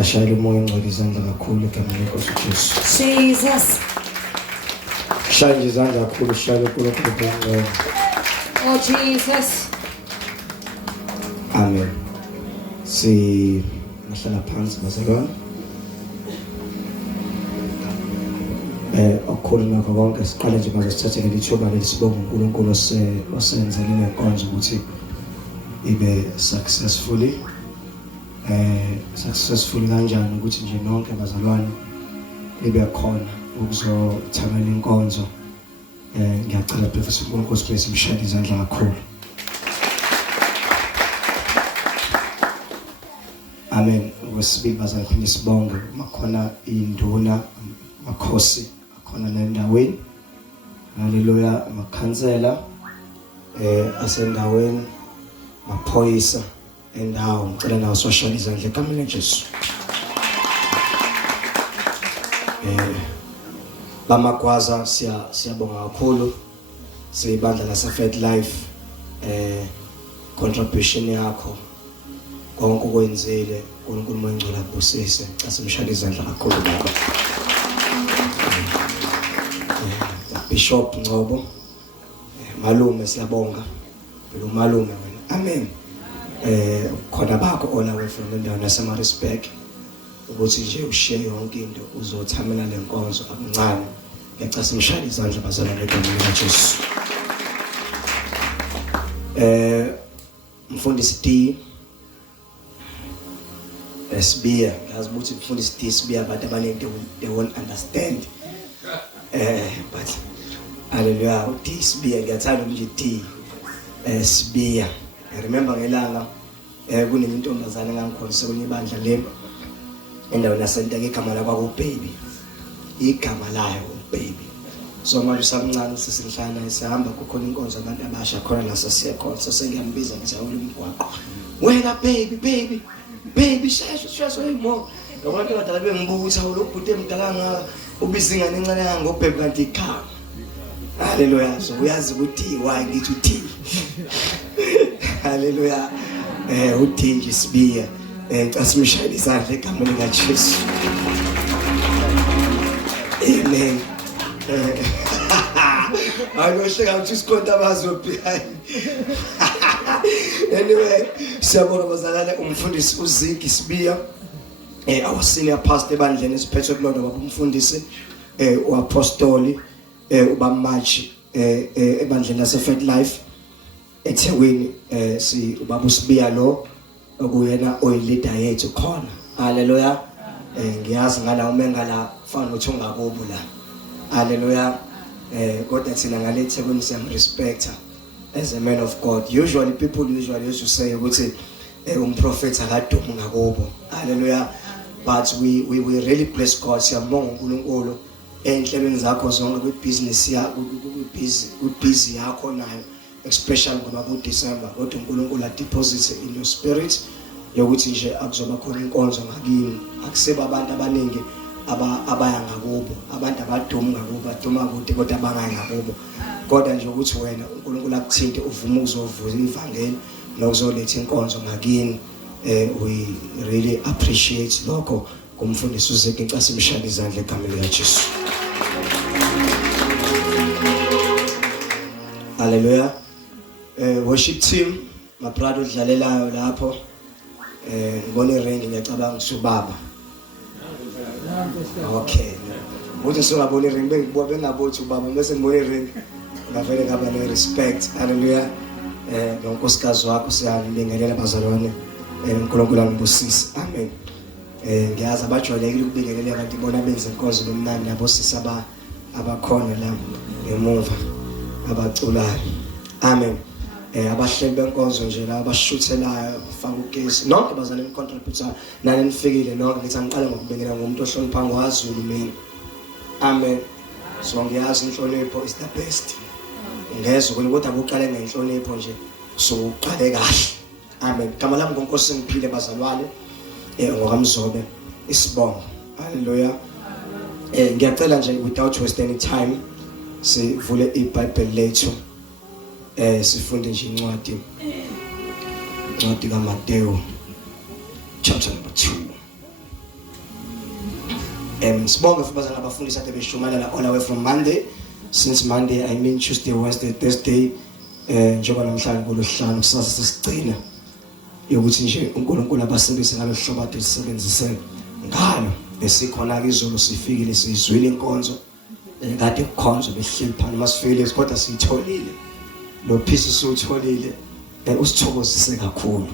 Ashayela umoya ongcwele izandla kakhulu egameni leNkosi uJesu. Jesus. Shaya nje izandla kakhulu, shaya uNkulunkulu. Oh Jesus. Amen. Nahlala phansi bazalwane. Okukhulu nakho konke siqale nje manje sithathe lithuba lesibonga uNkulunkulu osenzele lenkonzo ukuthi ibe successfully kanjani ukuthi nje nonke abazalwane libe khona ukuzothamela inkonzo. Ngiyacela Professor uNkulunkulu space imshaya izandla kakhulu. Amen. Wesibili bazalwane phinde sibonge makhona induna makhosi akhona la endaweni. Haleluya. Amakhansela asendaweni, maphoyisa endawo, ngicela nawo social izandla egameni leJesu. Bamagwaza siyabonga kakhulu siyibandla lase Faithlife contribution yakho konke okwenzile uNkulunkulu mongcwele abusise. Casimshaya izandla kakhulu baba. Bishop Mzobe, malume siyabonga. Phela umalume wena. Amen. Khona bakho all away from endaweni yaseMaritzburg ukuthi nje ushare yonke into uzothamela lenkonzo akuncane. Ngiyacela simshaya izandla bazalwane egameni likaJesu. Mfundisi D Sibia, ngazi ukuthi mfundisi D Sibia abantu abaningi they won't understand. But hallelujah, D Sibia ngiyathanda ukuthi D Sibia. I remember ngelanga kunentombazane engangikhonisa kwenye ibandla lemba endaweni yasenteke igama la kwaku baby. Igama layo baby. So manje samncane sisinhlana sihamba kukhona inkonzo abantu abasha khona la sasiyakhona sengiyambiza ngithi awule umgwaqo. Wena baby shesho yimo. Ngabantu abadala bengibuka ukuthi awule ubhuti emdala ngaka ubiza ingane encane yango baby kanti ikhaya. Hallelujah. So uyazi ukuthi why ngithi uthi. Hallelujah. Uthi nje Sibia. Casimshaya izandla egameni likaJesu. Amen. Ayohleka ukuthi isikhonta bazophi. Anyway, siyabona bazalane umfundisi uZiki Sibia. Our senior pastor ebandleni esiphethwe kulodo baba umfundisi uapostoli ubamachi ebandleni lase Faithlife eThekwini. Si ubaba uSibia lo okuyena oyilida yethu khona. Hallelujah. Ngiyazi ngala umengala fana ukuthi ungakubo la. Hallelujah. Kodwa thina ngale eThekwini siyamrespecta as a man of God. Usually people used to say ukuthi umprofeti akadumu ngakubo. Hallelujah. But we really bless God. Siyabonga uNkulunkulu enhlelweni zakho zonke kwibusiness yakho busy yakho nayo, especially ngoba ku December kodwa uNkulunkulu a deposit in your spirit yokuthi nje akuzoba khona inkonzo ngakini. Akuseba abantu abaningi abaya ngakubo, abantu abadumu ngakubo, baduma kude kodwa abangaya ngakubo. Kodwa nje ukuthi wena uNkulunkulu akuthinte uvume ukuzovuza ivangeli nokuzoletha inkonzo ngakini. We really appreciate lokho kumfundisi uZeki. Ngicela simshaya izandla egameni likaJesu. Hallelujah. Worship team, my brother udlalelayo lapho. Ngibona iring ngiyacabanga usubaba. Okay. Uthi singabona iring bengabothi ubaba bese ngibona iring ngavele ngaba ne respect. Hallelujah. Nonkosikazi wakho siyanibingelela bazalwane. uNkulunkulu angibusise. Amen. Ngiyazi abajwayelekile ukubingelela abantu ibona benze inkonzo nomnandi nabo sisaba abakhona la ngemuva abaculayo. Amen. Abahleli benkonzo nje la abashuthelayo faka ugesi nonke bazana contributor nani nifikile nonke ngithi angiqale ngokubingelela ngomuntu ohlonipha ngwaZulu mina. Amen. So ngiyazi inhlonipho is the best. Ngezwe kodwa akuqale ngenhlonipho nje so uqale kahle. Amen. Kama lami ngoNkosi ngiphile bazalwane ngokaMzobe isibongo. Hallelujah. Ngiyacela nje without wasting any time sivule iBhayibheli lethu sifunde nje incwadi kaMathew chapter number 2. Sibonga futhi abafundisi ade beshumayela all the way from Monday. Since Monday, I mean Tuesday, Wednesday, Thursday, njengoba namhlanje ngolosihlanu kusasa sesigcina yokuthi nje uNkulunkulu abasebenzi ngalo hlobo ade sisebenzise ngalo besikhona ke izolo sifikile sizwile inkonzo kade kukhonzo behleli phana masifile kodwa siyitholile lo peace sutholile usithokozise kakhulu.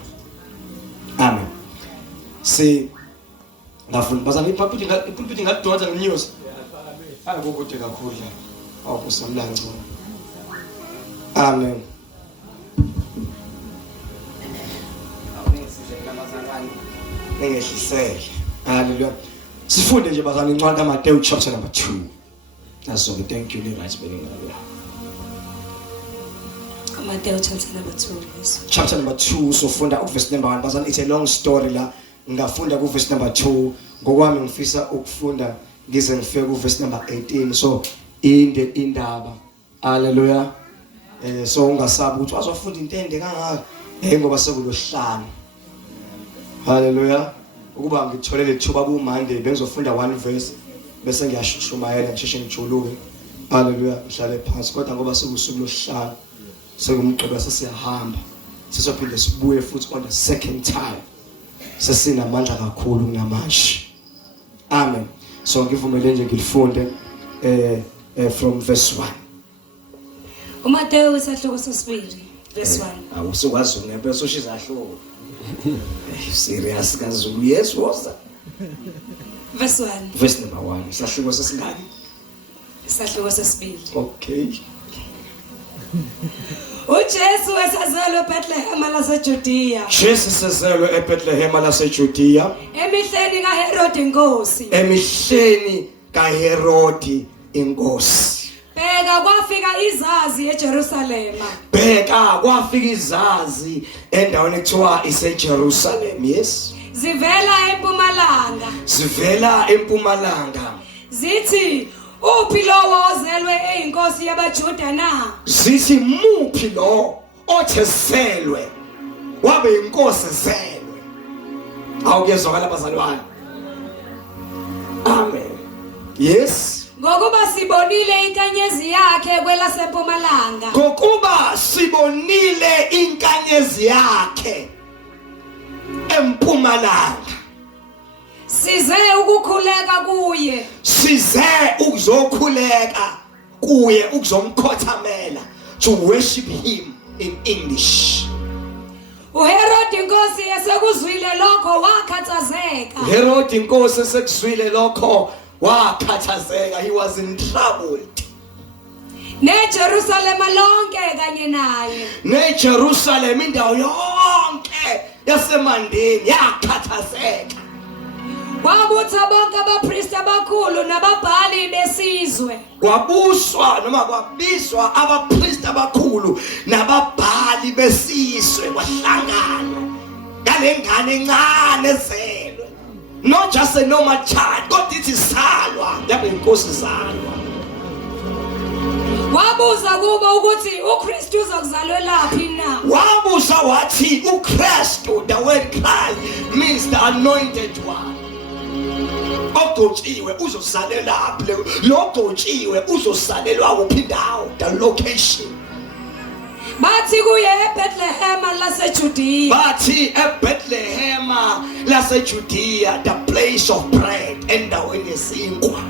Amen. Si ngafuna bazana ipulpit ngadonsa ngenews akukude kakhulu awukusamlanco. Amen. Ngehlisele. Hallelujah. Sifunde nje bazana incwadi kaMathew chapter number 2. That's all. Thank you, right spelling. Mathew chapter number 2. Yes. Chapter number 2 so funda verse number 1 bazana it's a long story la ngafunda ku verse number 2 ngokwami ngifisa ukufunda ngize ngifike ku verse number 18 so indaba. Hallelujah. So ungasabi ukuthi azofunda intende kangaka ngoba sekulosihlanu. Hallelujah. Ukuba ngitholele ithuba ku Monday bengizofunda one verse bese ngiyashumayela ngisheshe ngijuluke. Hallelujah. Ngihlale phansi kodwa ngoba sekusuku losihlanu sekumgqiba sesiyahamba sizophinde sibuye futhi on the second time sesinamandla kakhulu kunamanje. Amen. So ngivumele nje ngilifunde from verse 1. uMathewu isahloko sesibili verse 1. Awusukwazi ngempela soshiza hloko. Serious kaZulu. Yes woza. Verse 1. Verse number 1. Isahloko sesingaki? Isahloko sesibili. Okay. uJesu esazelwe eBethlehem laseJudiya. Jesu esazelwe eBethlehem laseJudiya. Emihleni kaHerodi inkosi. Emihleni kaHerodi inkosi. Bheka kwafika izazi eJerusalema. Bheka kwafika izazi endaweni ekuthiwa iseJerusalem. Yes. Zivela empumalanga. Zivela empumalanga. Zithi uphi lo Ozelwe eyiNkosi yabaJuda na? Zithi muphi lo otheselwe wabe inkosi zelwe. Awukezwakala bazalwane. Amen. Yes. Ngokuba sibonile inkanyezi yakhe kwelasempumalanga. Ngokuba sibonile inkanyezi yakhe empumalanga. Size ukukhuleka kuye. Size ukuzokhuleka kuye ukuzomkhothamela to worship him in English. uHerodi inkosi esekuzwile lokho wakhathazeka. Herodi inkosi esekuzwile lokho wakhathazeka. He was in trouble. NeJerusalema lonke kanye naye. NeJerusalem indawo yonke yaseMandeni yakhathazeka. Kwabutha bonke abapristi abakhulu nababhali besizwe. Kwabuswa noma kwabiswa abapristi abakhulu nababhali besizwe kwahlangana ngalengane encane ezelwe. Not just a normal child, God ithi salwa yabe inkosi zalwa. Wabuza kubo ukuthi uKristu uzokuzalwelaphi na? Wabuza wathi uKristu, the word Christ means the anointed one. Ogotshiwe uzosalela lo ogotshiwe uzosalelwa kuphindawo the location. Bathi kuye eBethlehem laseJudiya. Bathi eBethlehem laseJudiya, the place of bread endaweni yesinkwa.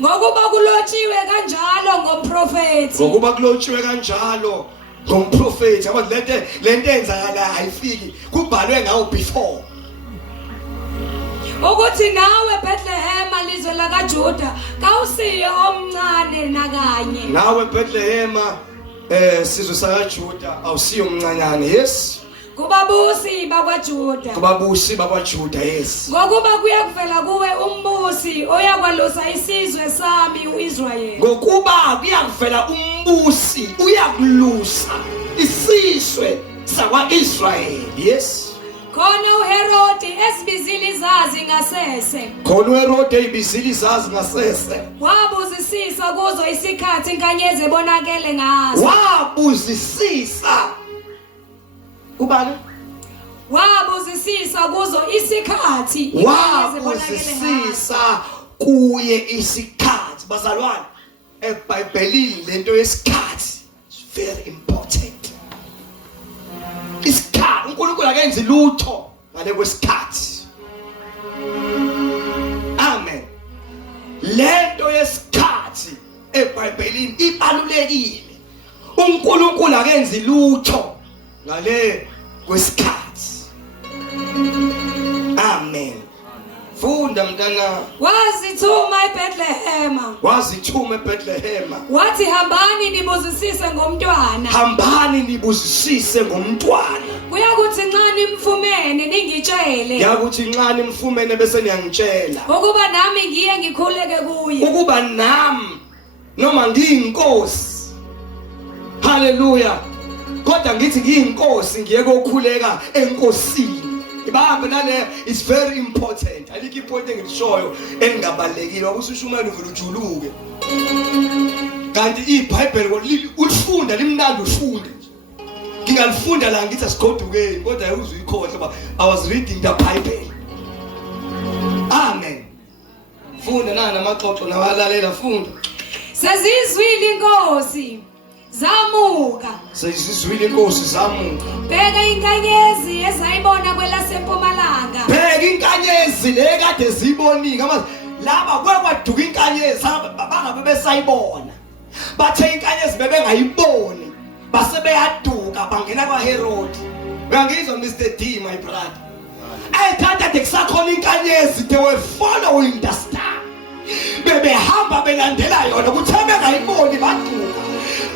Ngokuba kulotshiwe kanjalo ngomprofeti. Ngokuba kulotshiwe kanjalo ngomprofeti abathi lento enzakala ayifiki kubhalwe ngawo before. Ukuthi nawe Bethlehem lizwe lakaJuda kawusiye omncane nakanye. Nawe Bethlehem sizwe sakaJuda awusiyo omncanyane. Yes. Kubabusi bakwaJuda. Kubabusi bakwaJuda. Yes. Ngokuba kuyakuvela kuwe umbusi oyakwalusa isizwe sami uIsrael. Ngokuba kuyakuvela umbusi uyakulusa isizwe sakwaIsrael. Yes. Khona uHerodi esibizile izazi ngasese. Khona uHerodi ebizile izazi ngasese. Wabuzisisa kuzo isikhathi inkanyezi ebonakele ngaso. Wabuzisisa. Ubani? Wabuzisisa wabusisisa kuzo isikhathi wabusisisa kuye isikhathi. Bazalwane, eBhayibhelini lento yesikhathi is very important. Isikhathi uNkulunkulu akenzi lutho ngale kwesikhathi. Amen. Lento yesikhathi eBhayibhelini ibalulekile. uNkulunkulu akenzi lutho ngale kwesikhathi. Amen. Funda mntana. Wazithuma eBethlehem. Wazithuma eBethlehem. Wathi hambani nibuzisise ngomntwana. Hambani nibuzisise ngomntwana. Kuyakuthi nxa nimfumene ningitshele. Yakuthi nxa nimfumene bese niyangitshela. Ukuba nami ngiye ngikhuleke kuye. Ukuba nami noma ngiyinkosi. Hallelujah. Kodwa ngithi ngiyinkosi ngiye kokhuleka enkosini. Ibambe nale is very important. Alikho ipoint engilishoyo engabalekile wakusishumela uvela ujuluke. Kanti iBhayibheli ulifunda limnandi ufunde. Ngingalifunda la ngithi asigodukeni kodwa ayuzwe ikhohle ba I was reading the Bible. Amen. Funda nana amaxoxo nawalalela funda. Sezizwile inkosi zamuka. Sezizwile inkosi zamuka. Bheka inkanyezi ezayibona kwelasempumalanga. Bheka inkanyezi le kade zibonike ama laba kwekwaduka inkanyezi bangabe besayibona. Bathe inkanyezi bebengayiboni base beyaduka bangena kwaHerod. Uyangizwa Mr D my brother. Ayithanda kusakhona inkanyezi they were following the star. Bebehamba belandela yona ukuthi bengayiboni baduka.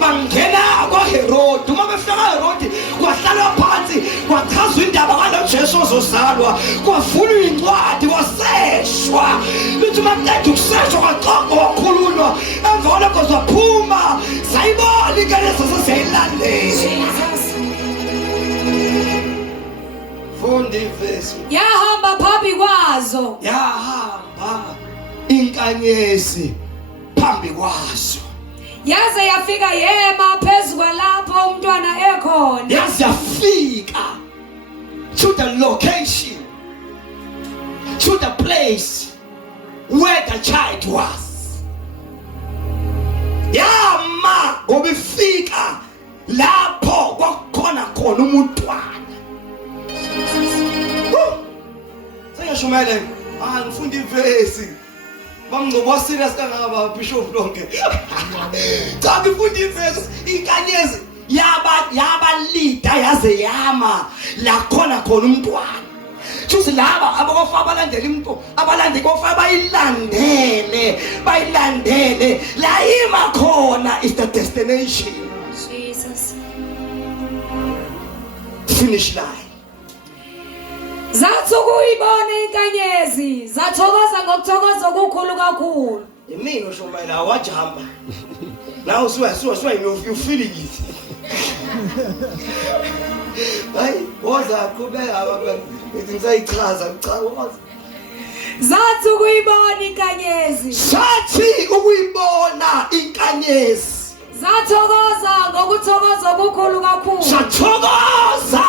Bangena kwaHerod uma befika kwaHerod kwahlalwa phansi kwachazwa indaba kaJesu ozozalwa kwavulwa incwadi waseshwa lithi maqedwe ukuseshwa kwaxoxwa wakhulunywa emva kwalokho zaphuma sayibona inkanyezi saseyilandela. Funda ivesi. Yahamba phambi kwazo. Yahamba inkanyezi phambi kwazo. Yaze yafika yema phezulu lapho umntwana ekhona. Yaze yafika to the location, to the place where the child was. Yama ngobifika lapho kwakhona khona umntwana. Sengishumele ngifunda ivesi. Bamngcobo wa serious kangaba bishop lonke. Cha ngifunda ivesi inkanyezi yaba leader yaze yama la khona umntwana. Thusi laba abakofa abalandela into abalande kofa bayilandele la ima khona is the destination. Jesus. Finish line. Zathi ukuyibona inkanyezi zathokoza ngokuthokoza okukhulu kakhulu. Imini ushomayela wajamba. Now you feeling it. Hayi woza qhubeka abantu ngisayichaza ngichaza. Zathi ukuyibona inkanyezi. Sathi ukuyibona inkanyezi. Zathokoza ngokuthokoza okukhulu kakhulu. Sathokoza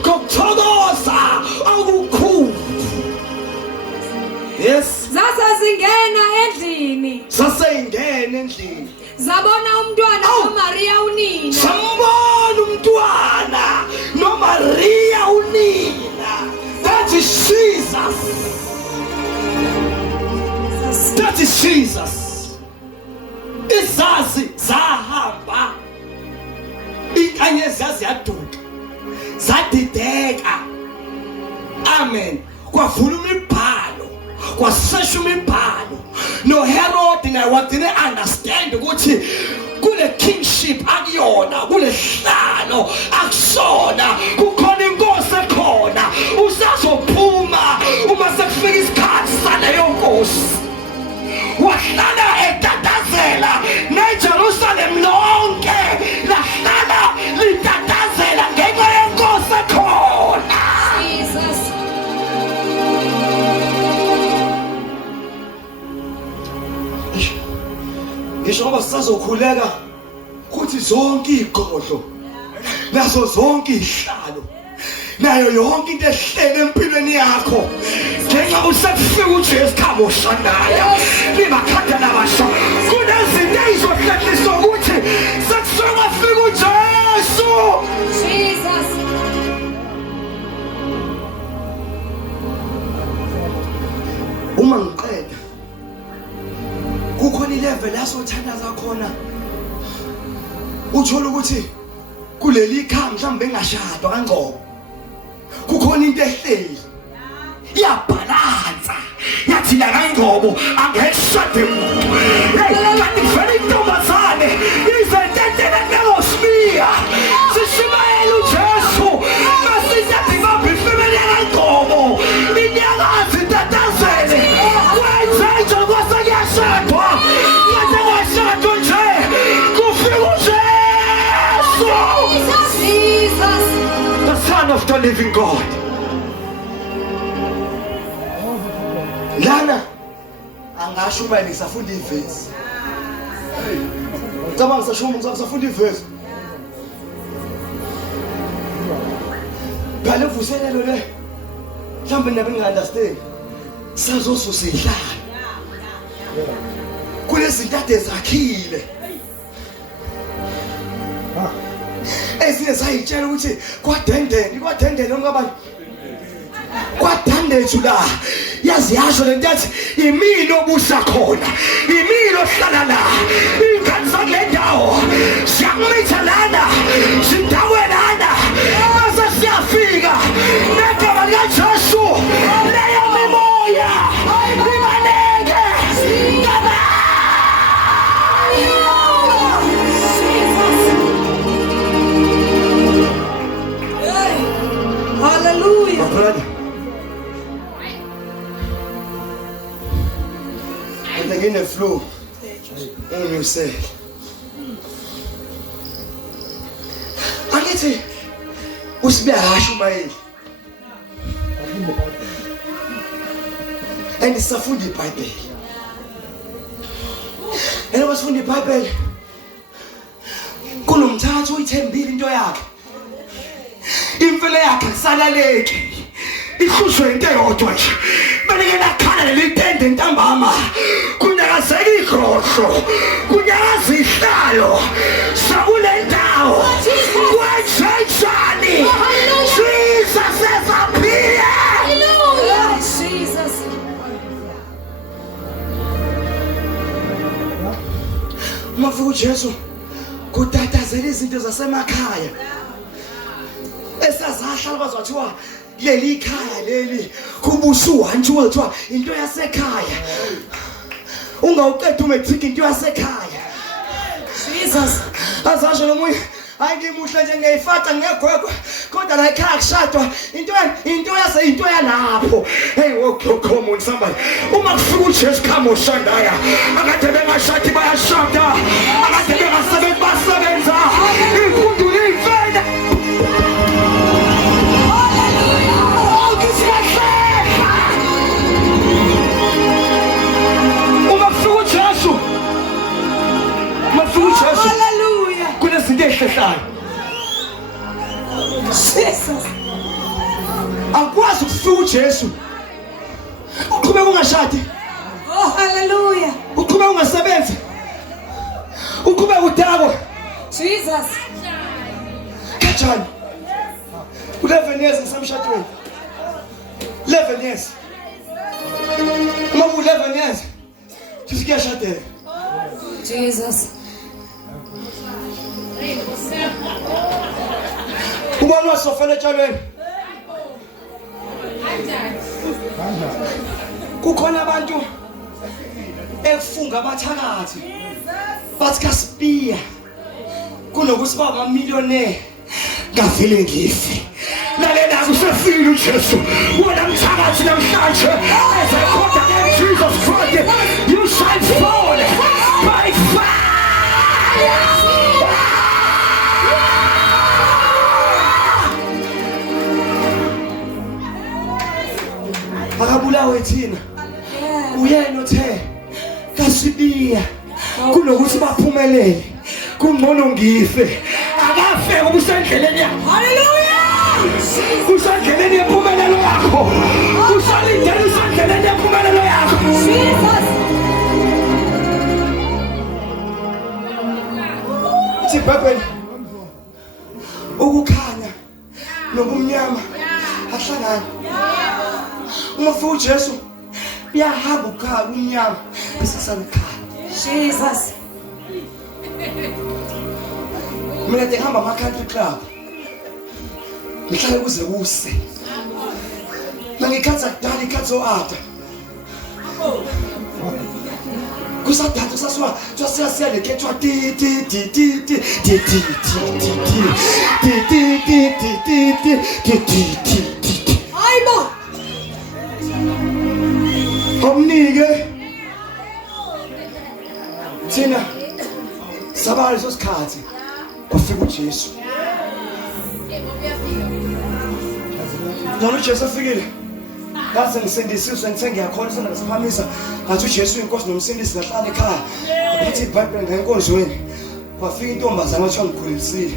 ngokuthokoza okukhulu. Yes. Zasazingena endlini. Sasengena endlini. Zabona umntwana noMaria unina. Sambona umntwana noMaria unina. That is Jesus. That is Jesus. Izazi zahamba. Inkanyezi yaziyaduka. Zadideka. Amen. Kwavula imibhalo. Kwasesha imibhalo. No Herod naye wadine understand ukuthi kule kingship akuyona kule hlalo akusona kukhona inkosi ekhona usazophuma uma sekufika isikhathi saleyo nkosi. Wahlala etatazela neJerusalem lonke lahlala litatazela ngenxa yenkosi ekhona. Jesus. Ngisho ngoba sisazokhuleka ukuthi zonke igodlo nazo zonke ihlalo nayo yonke into ehlele empilweni yakho njengoba usekufika uJesu khamo ushandaya limakhanda nabasha kunezinto ezizohlehliswa ukuthi sekusuka fika uJesu. Jesus. Uma ngiqeda kukhona ilevel lasothandaza khona uthola ukuthi kuleli khaya mhlawumbe engashadwa kaNgcobo kukhona into ehleli iyabhalansa yathi la kaNgcobo angeshade umuntu kanti vele intombazane izentetela ngosibia sishimayela uJesu masithathe babhifemele kaNgcobo inyakazi tatazele kwenze njengoba sekuyashadwa ngathi kwashadwa nje kufika uJesu. Jesus. The Son of the Living God. Lana angasho uma ngisafunda ivesi. Cabanga ngisafunda ivesi. Ngale vuselelo le. Mhlawumbe nabe nginga-understand. Sazosusa ihlala. Kulezinto ade zakhile. Ezinye sayitshela ukuthi kwadendeni ongabani kwadandethu la yazi yasho lento yathi imini obusa khona imini ohlala la ingane zakule ndawo siyakumitha lana sindawe lana base siyafika negama likaJesu leyo mimoya libaleke ngaba. Hallelujah. My brother, I think in the flow on yourself. Angithi usibehasha umayeli and isafunda iBhayibheli and wasifunda iBhayibheli kunomthathu uyithembile into yakhe imfelo yakhe kusalaleki ihlushwe into eyodwa nje beleke lakhala lelitende ntambama kunyakazeka igrosho kunyakaza ihlalo sakule ndawo kwenjenjani Jesus is appear. Hallelujah. Jesus. Mafika uJesu kutatazela izinto zasemakhaya esazahla bazathiwa leli ikhaya leli kubusa u1 wathiwa into yasekhaya ungawuqeda umetric into yasekhaya. Jesus. Azasho nomunye hayi ngimuhle nje ngiyifata ngegwegwe kodwa la ekhaya kushadwa into yalapho. Hey come on somebody, uma kufika uJesu khamo ushandaya akade bengashadi bayashada akade bengasebenzi basebenza imfundo leyivela. Hallelujah. Kunezinto ezihlehlayo. Jesus. Akwazi ukufika uJesu uqhubeka ungashadi, Oh, hallelujah. uqhubeka ungasebenzi, uqhubeka udakwe Jesus. kanjani. 11 years ngisemshadweni, 11 years. Uma ku11 years sikuyashadela. Jesus. Ubona wasofela etshalweni. Kukhona abantu ekufunga abathakathi bathi kasipiya kunokuthi baba millionaire ngavele ngife. Lalela kusefile uJesu wona mthakathi namhlanje ezekhona ngeJesus Christ you shall fall by fire. Akabulawe thina uyena othe kasibiya kunokuthi baphumelele kungcono ngife akafe ubusendleleni yakhe. Hallelujah. usandleleni yempumelelo yakho usalindele usandleleni yempumelelo yakho Jesus. Sibhebheni ukukhanya nobumnyama ahlangana uma ufika uJesu uyahamba ukhala umnyama bese sabekhaya Jesus. mina ngihamba ama-country club ngihlale kuze kuse mangikhatha kudala ikhatho ada kusadada sasuka sasiya lekethwa ti ti ti ti ti ti ti ti ti Hayibo. omnike thina sabale leso sikhathi kwafika uJesu noma uJesu afikile ngaze ngisindisiswe ngithe ngiyakhona sona ngasiphamisa ngathi uJesu inkosi nomsindisi ngahlala ekhaya ngathi iBhayibheli ngenkonzweni kwafika intombazana wathi ngikhulisile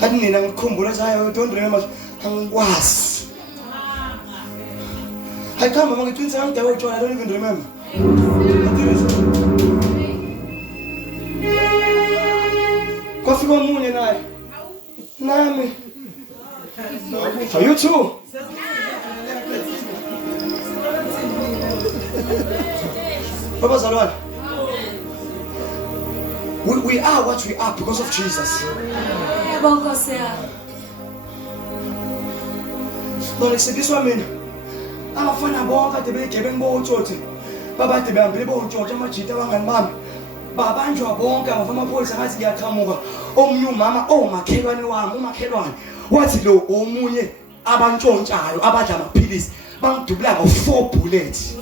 kanti nina ngikhumbula ukuthi hayi don't remember angikwazi hayi khamba mangiqinisa ngidawe utshwala I don't even remember kwafika omunye naye nami are you too? Baba Zalwana, we are what we are because of Jesus. Yabonkosi yami. Noma kusindiswa mina abafana bonke ade begebengu botsotsi babade behambile botsotsa amajita abangani bami babanjwa bonke amapholisa ngathi ngiyaqhamuka omnye umama omakhelwane wami umakhelwane wathi lo omunye abantshontshayo abadla amaphilisi bangidubula ngo4 bullets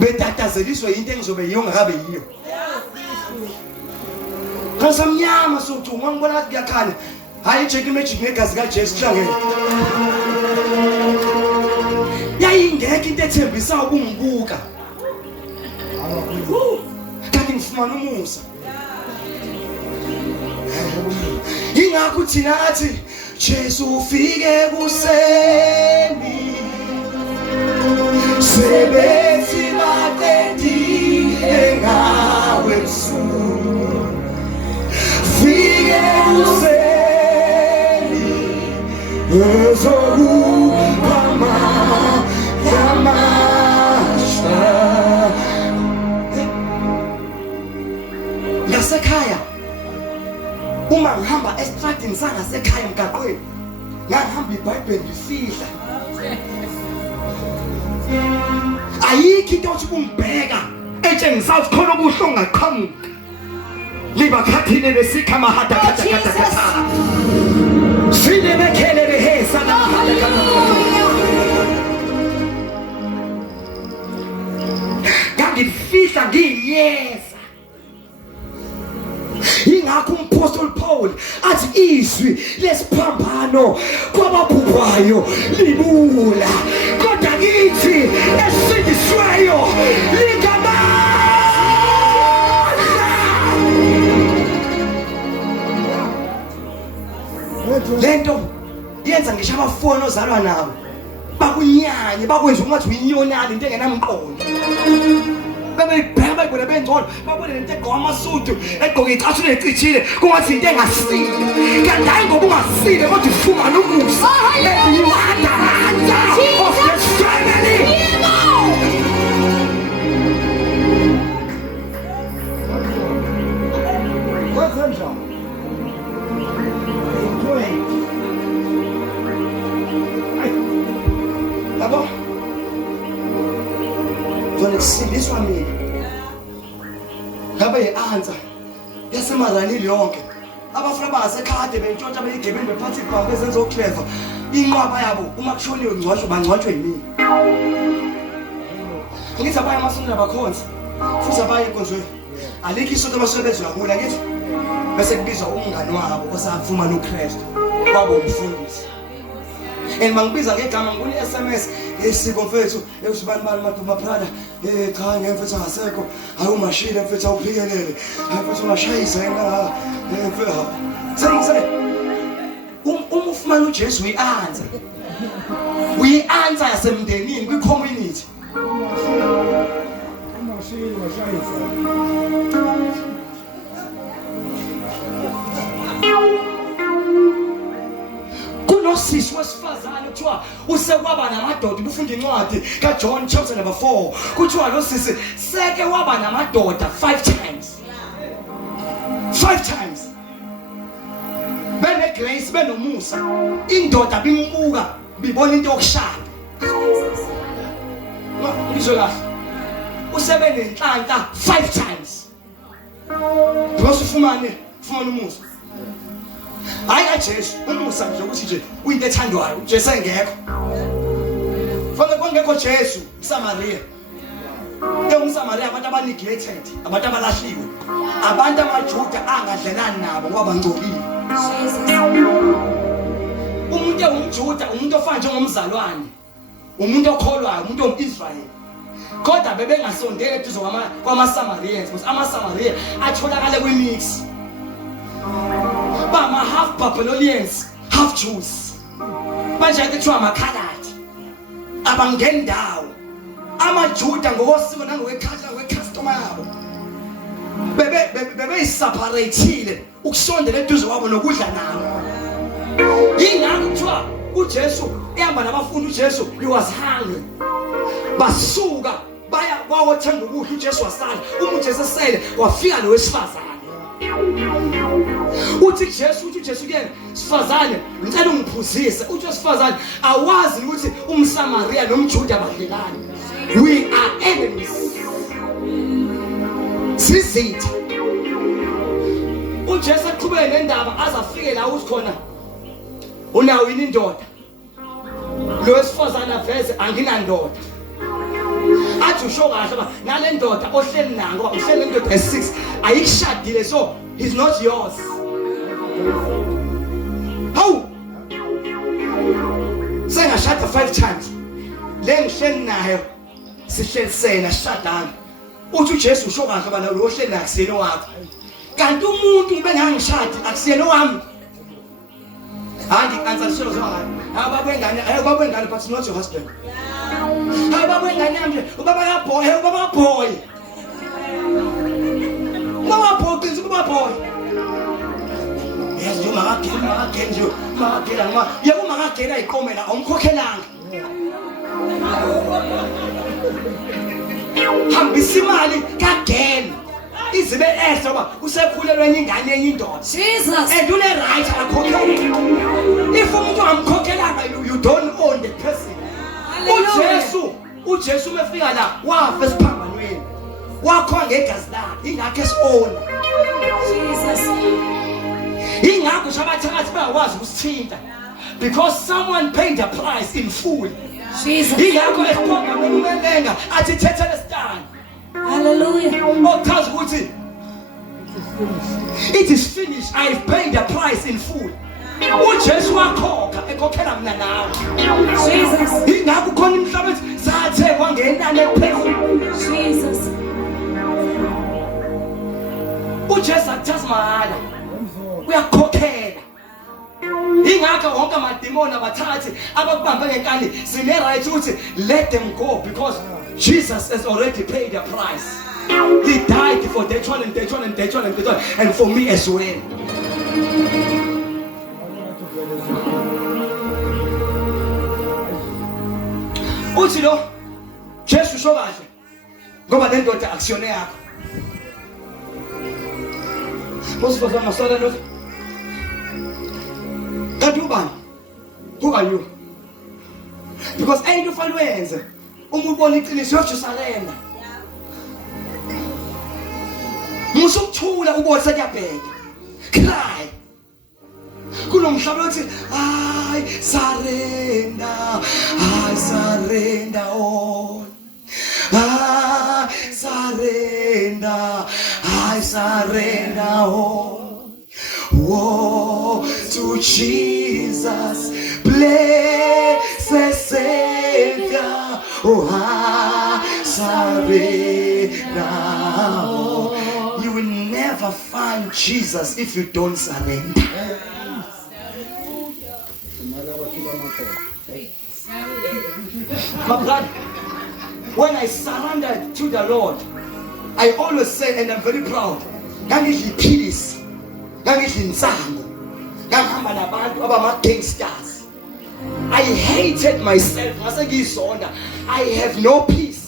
betatazeliswe into engizobe yiyo ngakabe yiyo kasamnyama sothuma ngibona ukuthi kuyakhanya hayi check magic negazi kaJesu hlangene yayingeke into ethembisa ukungibuka kanti ngifumana umusa ingakho thina athi Jesu ufike kuseni sebethi batendile ngawe msulu fike kuseni ezokupama yamasha ngasekhaya uma ngihamba estradini sangasekhaya emgaqweni ngihamba iBhayibheli ngifihla ayikho into othi kungibheka etshengisa ukuthi khona ubuhlungu ngaqhamuka liba khathile besikha mahada khatha sine bekhele behesa mahada khatha ngangifihla ngiyeza ingakho umpostoli Paul athi izwi lesiphambano kwababhubhayo libula kodwa kithi esindisweyo ligamandla lento yenza ngisho abafoni ozalwa nabo bakunyanye bakwenza ungathi uyinyonana into engenamqondo bebebheka bona bengcono babone lento egqoka amasudu egqoka icathu lecithile kungathi into engasile kanti hayi ngoba ungasile kodwa ufumana umusa and you are the hunter of the family yabo sindiswa mina ngabe yi-answer yasemarani yonke abafuna bangasekhade bentshontsha beyigebeni bephathi ibhamu bezenza oclever inqwaba yabo uma kushoniwe ngcwatshwe bangcwatshwe yimini ngithi abanye amasonto abakhonza futhi abanye enkonzweni alikho isonto abasebenzi ngakula ngithi bese kubizwa umngani wabo osafumana uKristu kwabo umfundisi and mangibiza ngegama ngikune SMS esiko mfethu ekusibani bani maphuma brother cha ngempethu ngasekho awumashini mfethu awuphikelele mfethu ungashayisa ngala mfethu say ufumana uJesu uyi-answer yasemndenini kwi-community umashini washayisa kunosisi wesifazane kuthiwa usekwaba namadoda ubufunda incwadi kaJohn chapter number 4 kuthiwa lo sisi seke waba namadoda 5 times benegrace benomusa indoda bimbuka bibona into yokushada ngizwe kahle usebe nenhlanhla 5 times because ufumana umusa hayi kaJesu umusa nje ukuthi nje uyinto ethandwayo uJesu engekho fanele kwangekho Jesu uSamaria umSamaria abantu abaneglected abantu abalahliwe abantu amaJuda angadlelani nabo ngoba bangcolile umuntu ongumJuda umuntu ofana njengomzalwane umuntu okholwayo umuntu ongumIsrael kodwa bebengasondeli eduze kwamaSamarians because amaSamaria atholakala kwimix bama half Babylonians half Jews manje kuthiwa amakhaladi abangendawo amaJuda ngokosiko nangokwekhaya ngokwecustomer yabo bebe iseparateile ukusondela eduze kwabo nokudla nabo ingakho kuthiwa uJesu ehamba nabafundi uJesu he was hungry basuka baya kwawothenga ukudla uJesu wasala uJesu esele wafika lo wesifazane uthi uJesu kuyena sifazane ngicela ungiphuzise uthi wesifazane awazi ukuthi umSamaria nomJuda badlelani we are enemies sizitha uJesu aqhubeke nendaba azafike la uthi khona unawo yini indoda lo wesifazane aveze anginandoda athi usho kahle ba nale ndoda ohleli nayo ngoba uhleli indoda e6 ayikushadile so he's not yours how sengashada 5 times le ngihleli nayo sihlelisena shadana uthi uJesu usho kahle ba lo ohleli nayo akusiyena wakho kanti umuntu ubengangishadi akusiyena wami answer the show Baba ngane but not your husband. Baba ngane yami ubaba boy yes you magakela yebo magakela ikomela awumkhokhelanga hambisa imali kageni izibe esoba usekhulelwe enye ingane enye indoda Jesus and you ne right akhokhela if umuntu amkhokhelanga you don't own the person uJesu mefika la wafa esiphambanweni wakho ngegazi lakhe ingakho esona Jesus ingakho shabathakathi bayakwazi ukusithinta because someone paid the price in full Jesus ingakho esiphambanweni umelenga athi thethele stand hallelujah okazi ukuthi it is finished I have paid the price in full uJesu wakhokha ekhokhela mina nawe Jesus ingakho khona imhlabathi sathe kwangenani ephezulu Jesus uJesu akuthathi mahala uyakhokhela ingakho wonke amademoni abathathi abakubambe ngenkani sine right ukuthi let them go because Jesus has already paid the price. He died for that one and that one and that one and that one and for me as well. Uthi lo Jesu usho kahle ngoba le ndoda akusiyona yakho. Bosifazana masala lo. Kadubani. Who are you? Because ain't you followers. Umubona iqiniso yokusalenda. Musukuthula ubona sekuyabheka. Cry. Kunomhlaba uthi I surrender all. I surrender all. Woe to Jesus, blessed Savior. Oh, I You will never find Jesus if you don't surrender. My brother, when I surrendered to the Lord, I always say, and I'm very proud, peace, gangsters. I hated myself. I have no peace.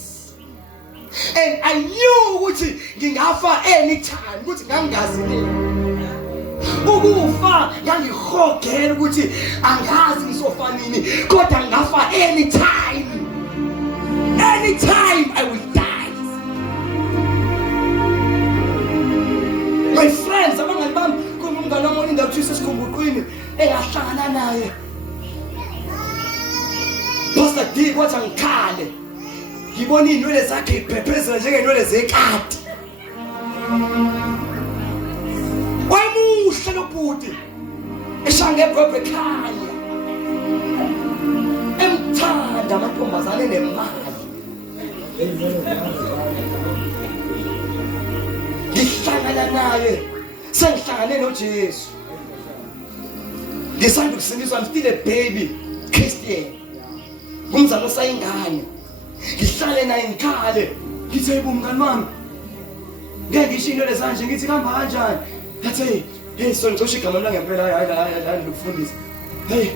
And I knew what gingafa anytime. What gangazi. Ukufa ngangihogela ukuthi angazi ngisofanini kodwa ngafa anytime. Anytime I will die. My friends, abangani bami kunomngane wami indakuthisa esikhumbuqweni engahlangana naye. Pastor D wathi angikhale. Ngibona inwele zakhe iphephezela njengenwele zekati. Wayemuhle lobhuti. Eshange ebhobhe ekhaya. Emthanda amantombazane nemali. Ngihlangana naye. Sengihlangane noJesu. Ngisanda ukusindiswa, I'm still a baby Christian. Umzalo sayingane. Ngihlale naye ngikhale. Ngithi ayibumngani wami. Ngeke ngisho into lezanje ngithi kuhamba kanjani? Ngathi hey so ngizosho igama lami ngempela hayi lokufundisa. Hey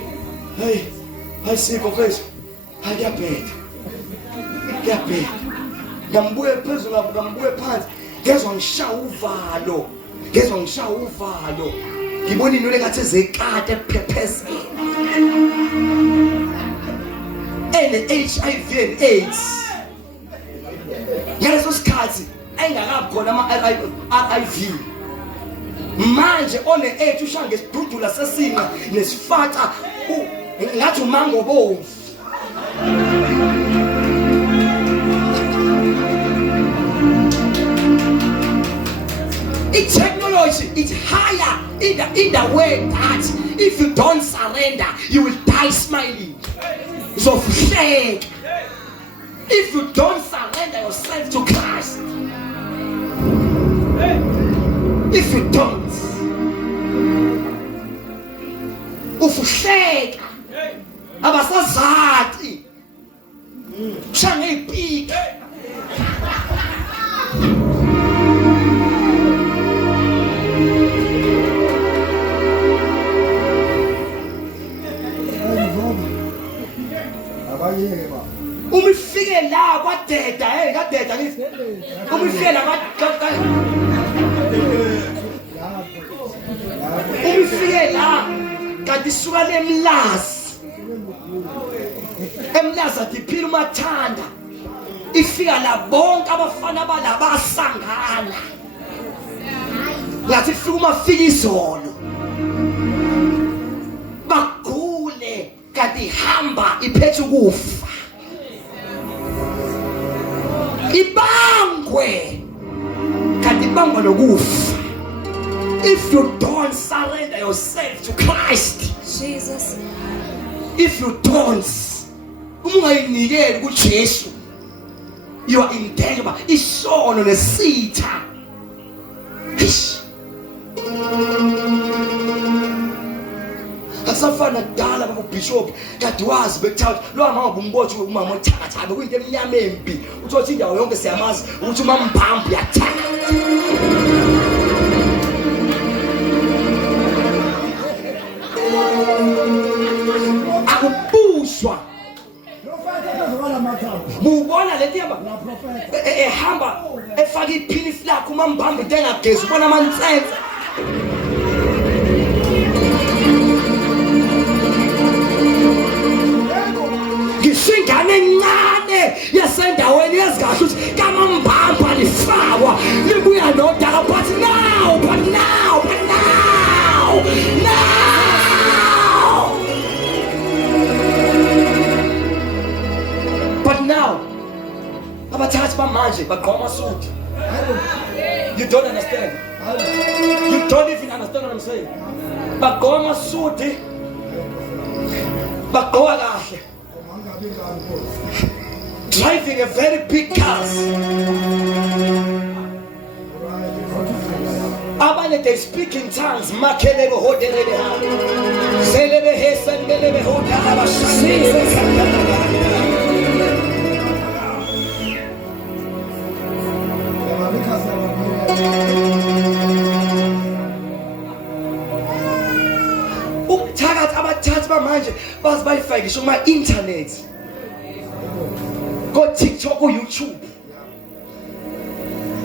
sikho mfethu. Ngiyabheka. Ngambuye phezulu ngambuye phansi. Ngezwe ngishaya uvalo. Ngibona into lengathi ezekade ephephezela. HIV and AIDS. Ngaleso sikhathi ayingakabi khona ama-RIV. Manje one-AIDS ushaya ngesidudula sesinqa nesifaca ngathi umango bovu. Technology is higher in the way that if you don't surrender, you will die smiling. So shake. If you don't surrender yourself to Christ, if you don't, ufusheka abasazati shange ipike. Umifike la kwadeda kadeda ngithi umifike la umifike la kanti suka emlazi adiphila umathanda ifika la bonke abafana balabasangana ngathi fika umafika izolo bagule kanti hamba iphethe ukufa ibangwe kanti ibangwa nokufa. If you don't surrender yourself to Christ, Jesus, if you don't ungayinikeli kuJesu, you are in danger. Isono nesitha. Asafana dala babubishop kade wazi bekuthatha lo mama bumbothi umama othakatha kuyinto eminyama embi uthothi indawo yonke siyamazi ukuthi uma mbhambi yathaka. Akubushwa mubona leti ehamba efaka iphini flakho uma mbhambi tengagezi ubona amantsenze. Ngisingane encane yasendaweni yezikahle ukuthi kamambamba lifakwa libuya nodaka but now abathathi bamanje bagqoka amasuti. You don't understand. You don't even understand what I'm saying. Bagqoka amasuti bagqoka kahle. driving a very big cars. Abanye they speak in tongues. Makelebe hoderebe ha. Selebe hesendelebe hodaba shandelebe. Ukuthakathi abathathi bamanje bazifake ngisho kuma internet. Go TikTok or YouTube.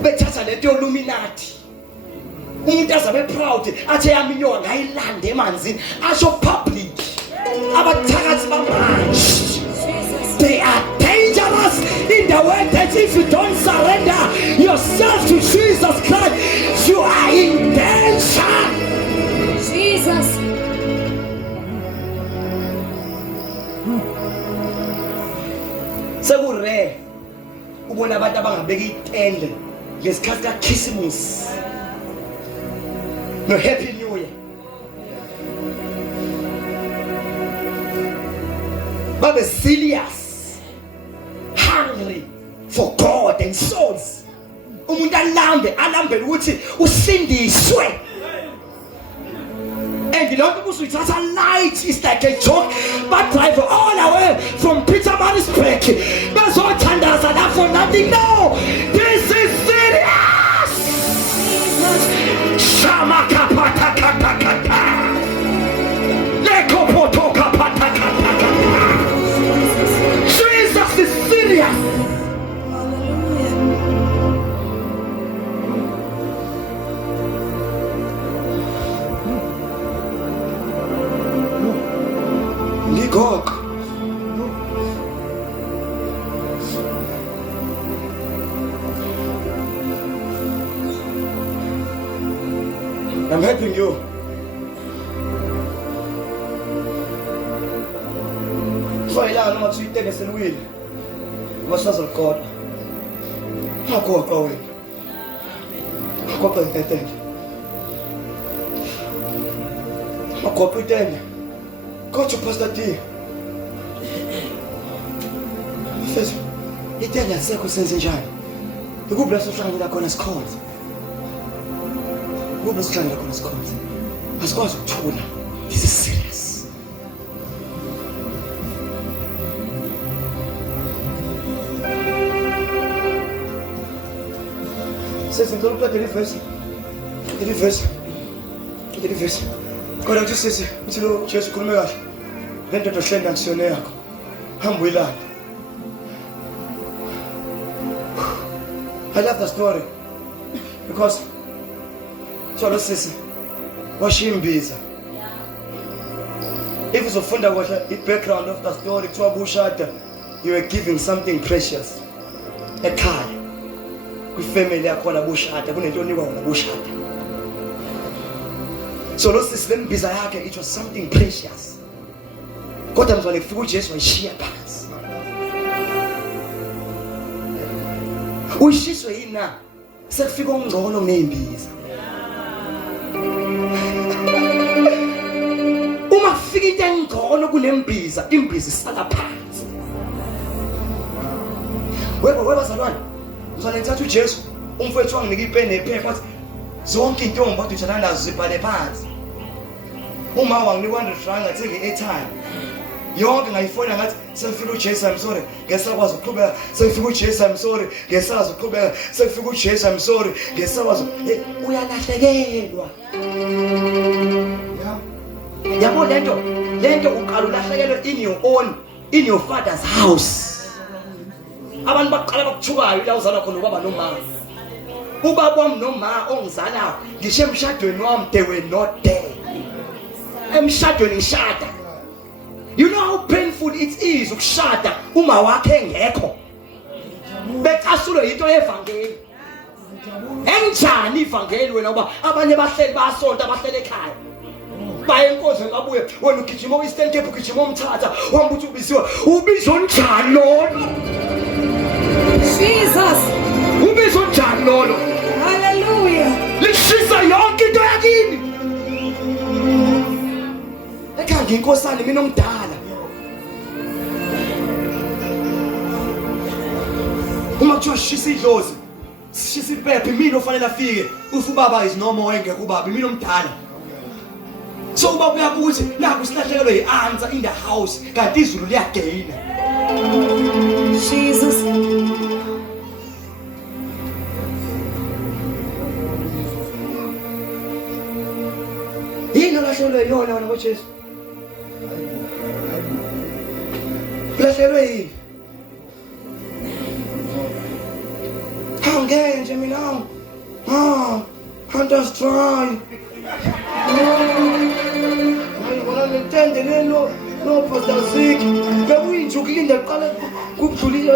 Bethatha lento yoLuminati. Umuntu azabe proud athi yami inyoka ngayilanda emanzini asho public. Abathakathi bamanje. They are dangerous in the way that if you don't surrender yourself to Jesus Christ, you are in danger. Jesus. Sekure ubona abantu abangabeka itende ngesikhathi kaChristmas no Happy New Year. Babe serious, hungry for God and souls. Umuntu alambe ukuthi usindiswe. And you know, because we touch a light, it's like a joke, but drive all the way from Petermarisburg. That's all tenders are for nothing. No, this is serious. Shamaka patakata. Leko potoka patakata. Jesus is serious. God. I'm helping you. So kailangan naman sweet tennis and will. Masas of God. Ako win. Ako pretend. Ako pretend. Go to Pastor D. Says, itenya sekho senze njani? Ukubless uhlangana khona sikhona. Ukubless uhlangana khona sikhona. Asikwazi ukuthula. This is serious. Says in the verse. Kodwa uthi sisi uthi lo uJesu ukhulume kahle. Lento tohlenga ngisiyone yakho. Hamba uyilanda. I love the story because so lo sisi washimbiza. If uzofunda kahle the background of the story kuthiwa bushada, you were giving something precious. Ekhaya kwifamily yakho la bushada kunento onikwa wona bushada. So lo sisi lembiza yakhe it was something precious. Kodwa mzwane kufika uJesu wayishiya phansi. Uyishiswe yina sekufika ongcono kunezimbiza. Uma kufika into engcono kunembiza, imbiza isala phansi. Webazalwane, mzwane ngithatha uJesu, umfowethu wanginika ipeni nephepha wathi zonke intombi bathi uthanda nazo zibhale phansi. Uma wanginika 100 rand ngathenge airtime. Yonke ngayifona ngathi sefika uJesu I'm sorry ngesakwazi ukuqhubeka sefika uJesu I'm sorry ngesazi ukuqhubeka sefika uJesu I'm sorry ngesakwazi uyalahlekelwa. Yabo lento uqala ulahlekelwa in your father's house. Abantu baqala bakuthukayo la uzalwa khona ubaba nomama. Ubaba wami noma ongizalayo ngisho emshadweni wami they were not there. Emshadweni ngishada. You know how painful it is ukushada uma wakhe engekho. Becasulo into evangeli. Enjani ivangeli wena uba abanye bahleli basonta bahlele ekhaya. Baye eNkosi ngabuye wena ugijima uEastern Cape ugijima umthatha wamba uthi ubizwa njani lona? Jesus. Ubizwa njani lona? Hallelujah. Lishisa yonke into yakini. Ekhaya nginkosana mina omdala. Uma kuthiwa shisa idlozi, shisa iphepha, imini ofanele afike. Ufu baba is no more engekho ubaba, imini omdala. So ubaba uyabuka ukuthi naku silahlekelwe yi-answer in the house, kanti izulu liyageyina. Jesus. Yini olahlekelwe yona wena ngoJesu? Ulahlekelwe yini? Angeke nje mina. Hunters try. Ngibona ngitende lelo no Pastor Zik. Bekuyinjukile qala ukudlulile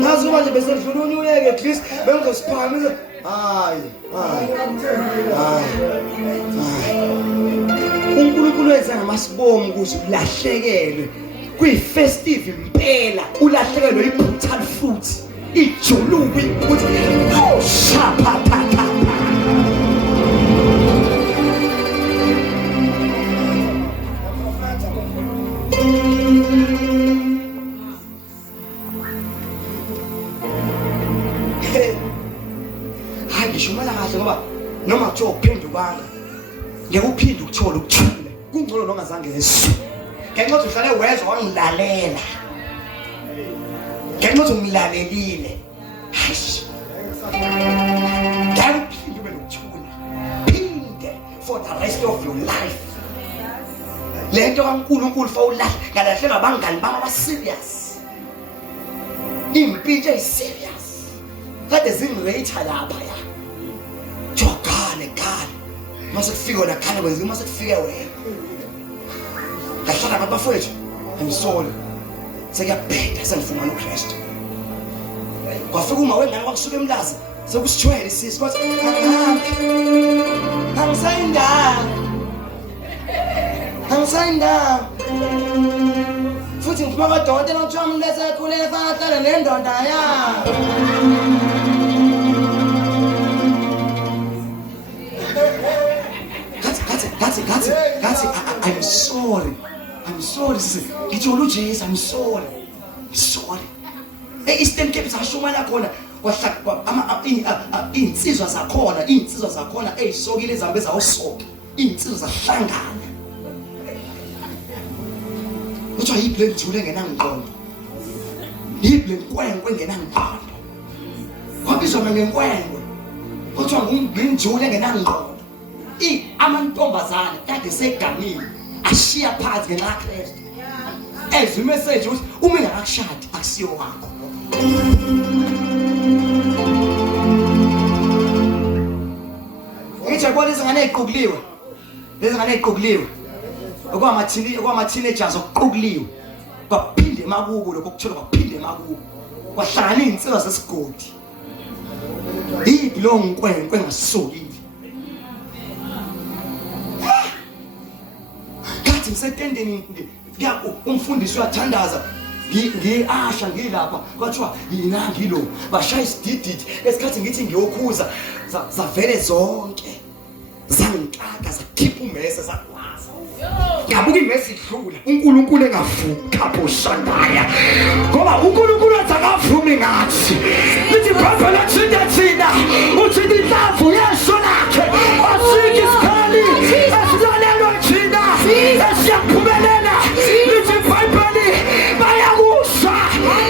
Nazo manje bese ngifuna unyuleke at least bengizosiphamisa. Hayi. uNkulunkulu wenza ngamasibomu ukuze ulahlekelwe kwi-festive impela, ulahlekelwe i-brutal fruit, ijuluku ukuthi shaphathatha. Hayi ngishumela kahle ngoba noma kuthiwa uphendukanga ngeke uphinde ukuthola ukuthula, kungcono nongazange ezwe. Ngenxa yokuthi uhlale wezwa wangilalela, ngenxa yokuthi ungilalelile, ngeke uphinde ube nokuthula, phinde for the rest of your life. Lento kaNkulunkulu fawulahle ngalahlelwa abangani bami aba-serious, impilo eyi-serious kade zingireyitha laphaya. Jogane mase kufike wena khale kwenziwa mase kufike wena. Ngahlala abantu bafowethu, I'm sorry. Sekuyabheda sengifumana uKristu. Kwafika uma wengane kwakusuka eMlazi, sekusithwele isisi kwathi angisayinda. Futhi ngiphuma kadokotela kuthiwa umuntu esekhulile fanele nendoda yakhe. Gathi, I'm sorry, sisi. Ngithola uJesu, I'm sorry. Eastern Cape sashumana khona kwahlaka insizwa zakhona ezisokile ezambe zawusoka. Insizwa zahlangana. Kuthiwa yiblame njule ngenangqondo. Yiblame kwenkwe ngenangqondo. Kwabizwa ngenkwenkwe. Kuthiwa ngumnjule ngenangqondo. Amantombazane kade seganile ashiya phansi ngenxa kaKristu. Ezwe imessage ukuthi uma engakakushadi akusiyo wakho. Ngithi yabona izingane eziqukuliwe. Lezi ngane eziqukuliwe. Okwama-teenagers okuqukuliwe. Kwaphinde emakubo lokho kuthola kwaphinde emakubo. Kwahlangana izinsizwa zesigodi. Yiblo nkwenkwe engasokile. Ngisetendeni umfundisi uyathandaza ngi-asha ngilapha kwathiwa yina ngilo bashaya isidididi esikhathi ngithi ngiyokhuza zavele zonke zangixaka zakhipha umese zakwaza ngabuka imese idlula uNkulunkulu engavuki kapho shandaya ngoba uNkulunkulu akavumi ngathi lithi Bible lathina thina uthi inhlavu yeso lakhe asike isikhali esilalelwa thina esiyaphumelela lithi Bible bayakusha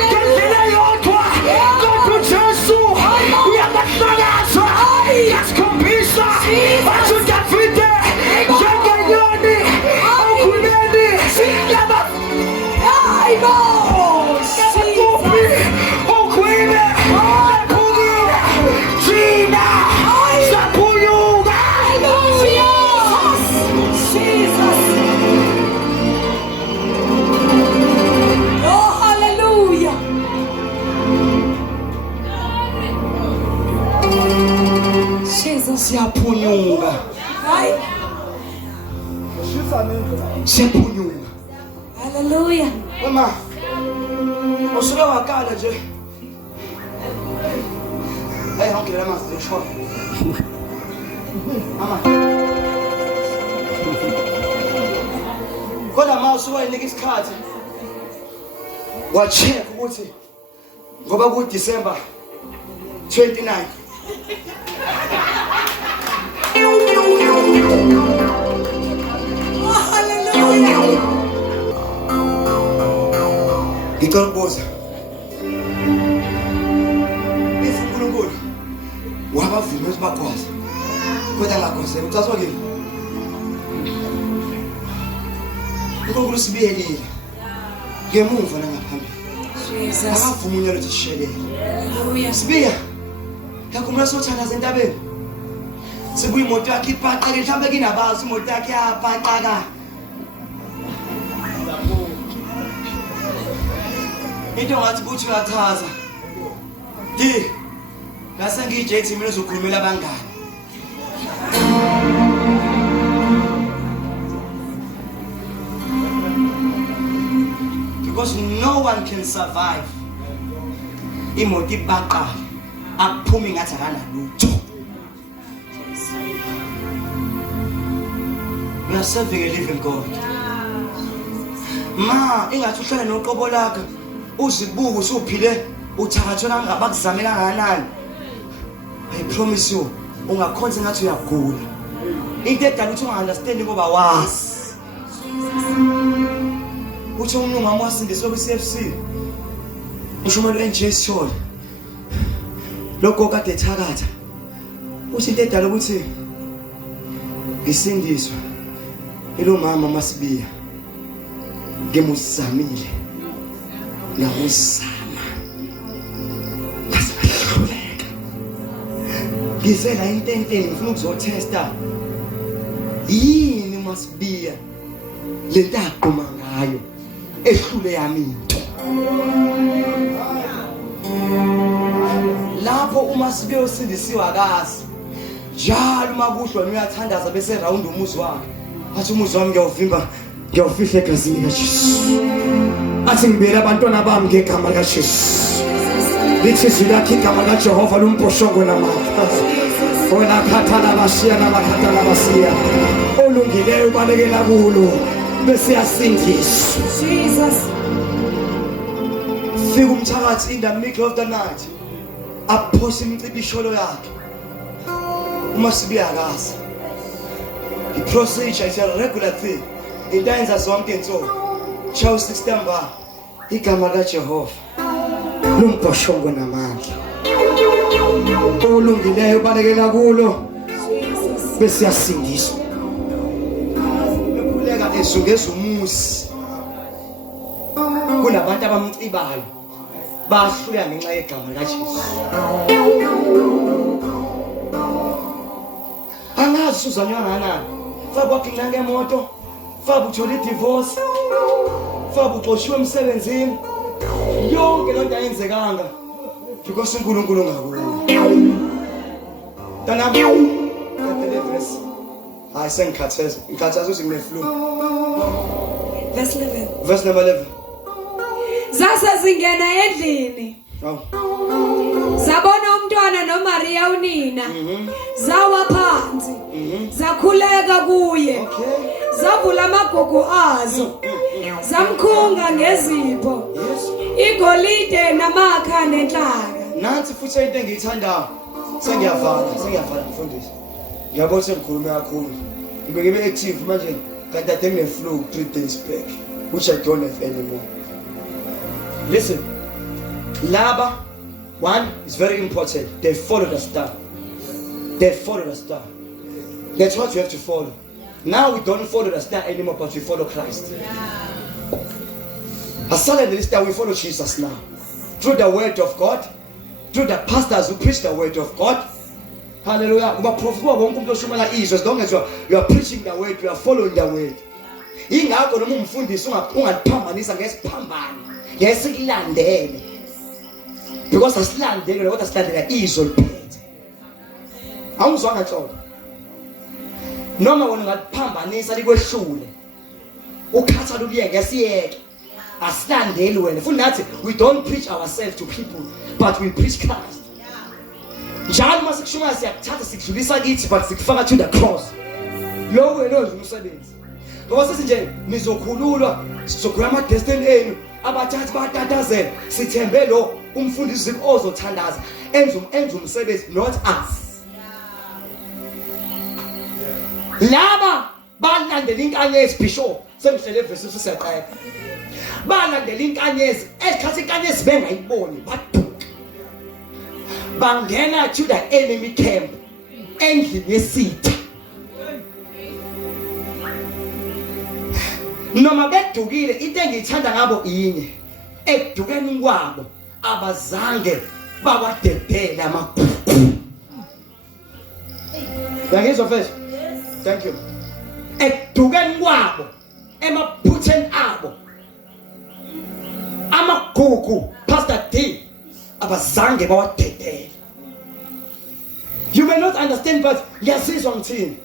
ngendlela yodwa kodwa uJesu uyabahlakaza yasikhombisa bathi uDavide njengenyoni okhuleni yaba siyaphunyuka. Hayi. Siyaphunyuka. Hallelujah. Mama. Usuke wakala nje. Hey, ongela manje ngisho. Mama. Kodwa mawusuke unika isikhathi. Wacheck ukuthi ngoba ku December 29 Hallelujah. ngicela uNkulunkulu wabavuma esibakwazi kodwa ngakhoze ucaswa kini uNkulunkulu sibiyelile ngemuva nangaphambili Jesus. akavuma unyalo ukuthi sishelele Hallelujah. sibiya yakhumula sothakaza entabeni sibuya imoto yakhe iphaqa ke mhlambe kinabazi imoto yakhe yaphaqa into ngathi buthi uyathaza ngase ngiyijethi mina uzokhulumela abangani because no one can survive imoto ibaqala akuphumi ngathi akanalutho. We are serving a living God. Ma ingathi uhlala noqobo lakhe uzibuka usuphile uthakathona ngabakuzamela kanani. I promise you ungakhonza ngathi uyagula. Into edala ukuthi unga-understand ngoba wazi. Uthi umnungu amwasindiswe ku-CFC. Usho umuntu enJesu. Lokho kade ethakatha. Uthi into edala ukuthi ngisindiswe. Ilo mama masibiya. Ngemuzamile. Ngiyazama. Ngasihluleka. Ngizela intenteni ngifuna ukuzotesta. Yini masibiya? Lento aqhuma ngayo ehlule yami into. Lapho uma sibe usindisiwe akazi. Njalo makuhlwa uyathandaza bese round umuzi wakhe. Athi umuzi wami ngiyawufihla egazini kaJesu. Athi ngibele abantwana bami ngegama likaJesu. Lithi izwilakhe igama likaJehova lumposhongo namakha. Wena khathala basiya namakhathala basiya. Olungileyo ubalekela kulo bese yasindiswa. Jesus. Fika umthakathi in the middle of the night. Aphosa imicibisholo yakhe. Uma sibiya akazi. The procedure is a regular thing. It ends as one thing so. Chau 6 September. Igama likaJehova. Lumposhongo namandla. Olungileyo ubalekela kulo bese yasindiswa. Bekhuleka ezungeza umuzi. Kunabantu abamcibayo. Bahluya ngenxa yegama likaJesu. Angazi uzanywa nganani. Faba kwakhe ngemoto. Faba uthola idivorce. Faba uxoshiwe emsebenzini. Yonke lento ayenzekanga because uNkulunkulu ngakuyo. Tanabi. Verse. Hayi sengikhatheza. Ngikhathaza ukuthi ngine-flu. Verse 11. Verse number 11. Zase zingena endlini. Oh. Zabona umntwana noMaria unina. Zawa phansi. Zakhuleka kuye. Okay. Zavula amagugu azo. Zamkhunga ngezipho. Yes. Igolide namakha nenhlaka. Nansi futhi into engiyithandayo. Sengiyavala mfundisi. Ngiyabona sengikhuluma kakhulu. Ngibe active manje kanti ade ngine-flu 3 days back which I don't have anymore. Listen. Laba one is very important. They follow the star. That's what you have to follow. Now we don't follow the star anymore, but we follow Christ. As suddenly the star, we follow Jesus now. Through the word of God, through the pastors who preach the word of God. Hallelujah. As long as you are preaching the word, you are following the word. Ingakho noma umfundisi ungaphambanisa ngesiphambano. Yesilandele. Because asilandele kodwa silandela izwi liphethe. Awuzwanga nhloko. Noma wena ungaphambanisa likwehlule. Ukhathala ukuyeke asiyeke. Asilandeli wena. Futhi nathi we don't preach ourselves to people, but we preach Christ. Njalo mase kushuma siyakuthatha sikudlulisa kithi but sikufaka to the cross. Lo wena ozumsebenzi. Ngoba sithi nje nizokhululwa, sizokhuluma ama destiny enu, abathathi batatazela, sithembe lo umfundisi ozothandaza enza umsebenzi, not us. Laba balandela inkanyezi bishop sengihlele verse siyaqala. Balandela inkanyezi esikhathi inkanyezi bengayiboni baduka. Bangena to the enemy camp endlini yesitha. Noma bedukile into engiyithanda ngabo inye, ekudukeni kwabo abazange bawadedela amagugu. Yangizwa mfethu? Thank you. Ekudukeni kwabo emaphutheni abo amagugu Pastor D abazange bawadedela. You may not understand, but ngiyasizwa ngithini.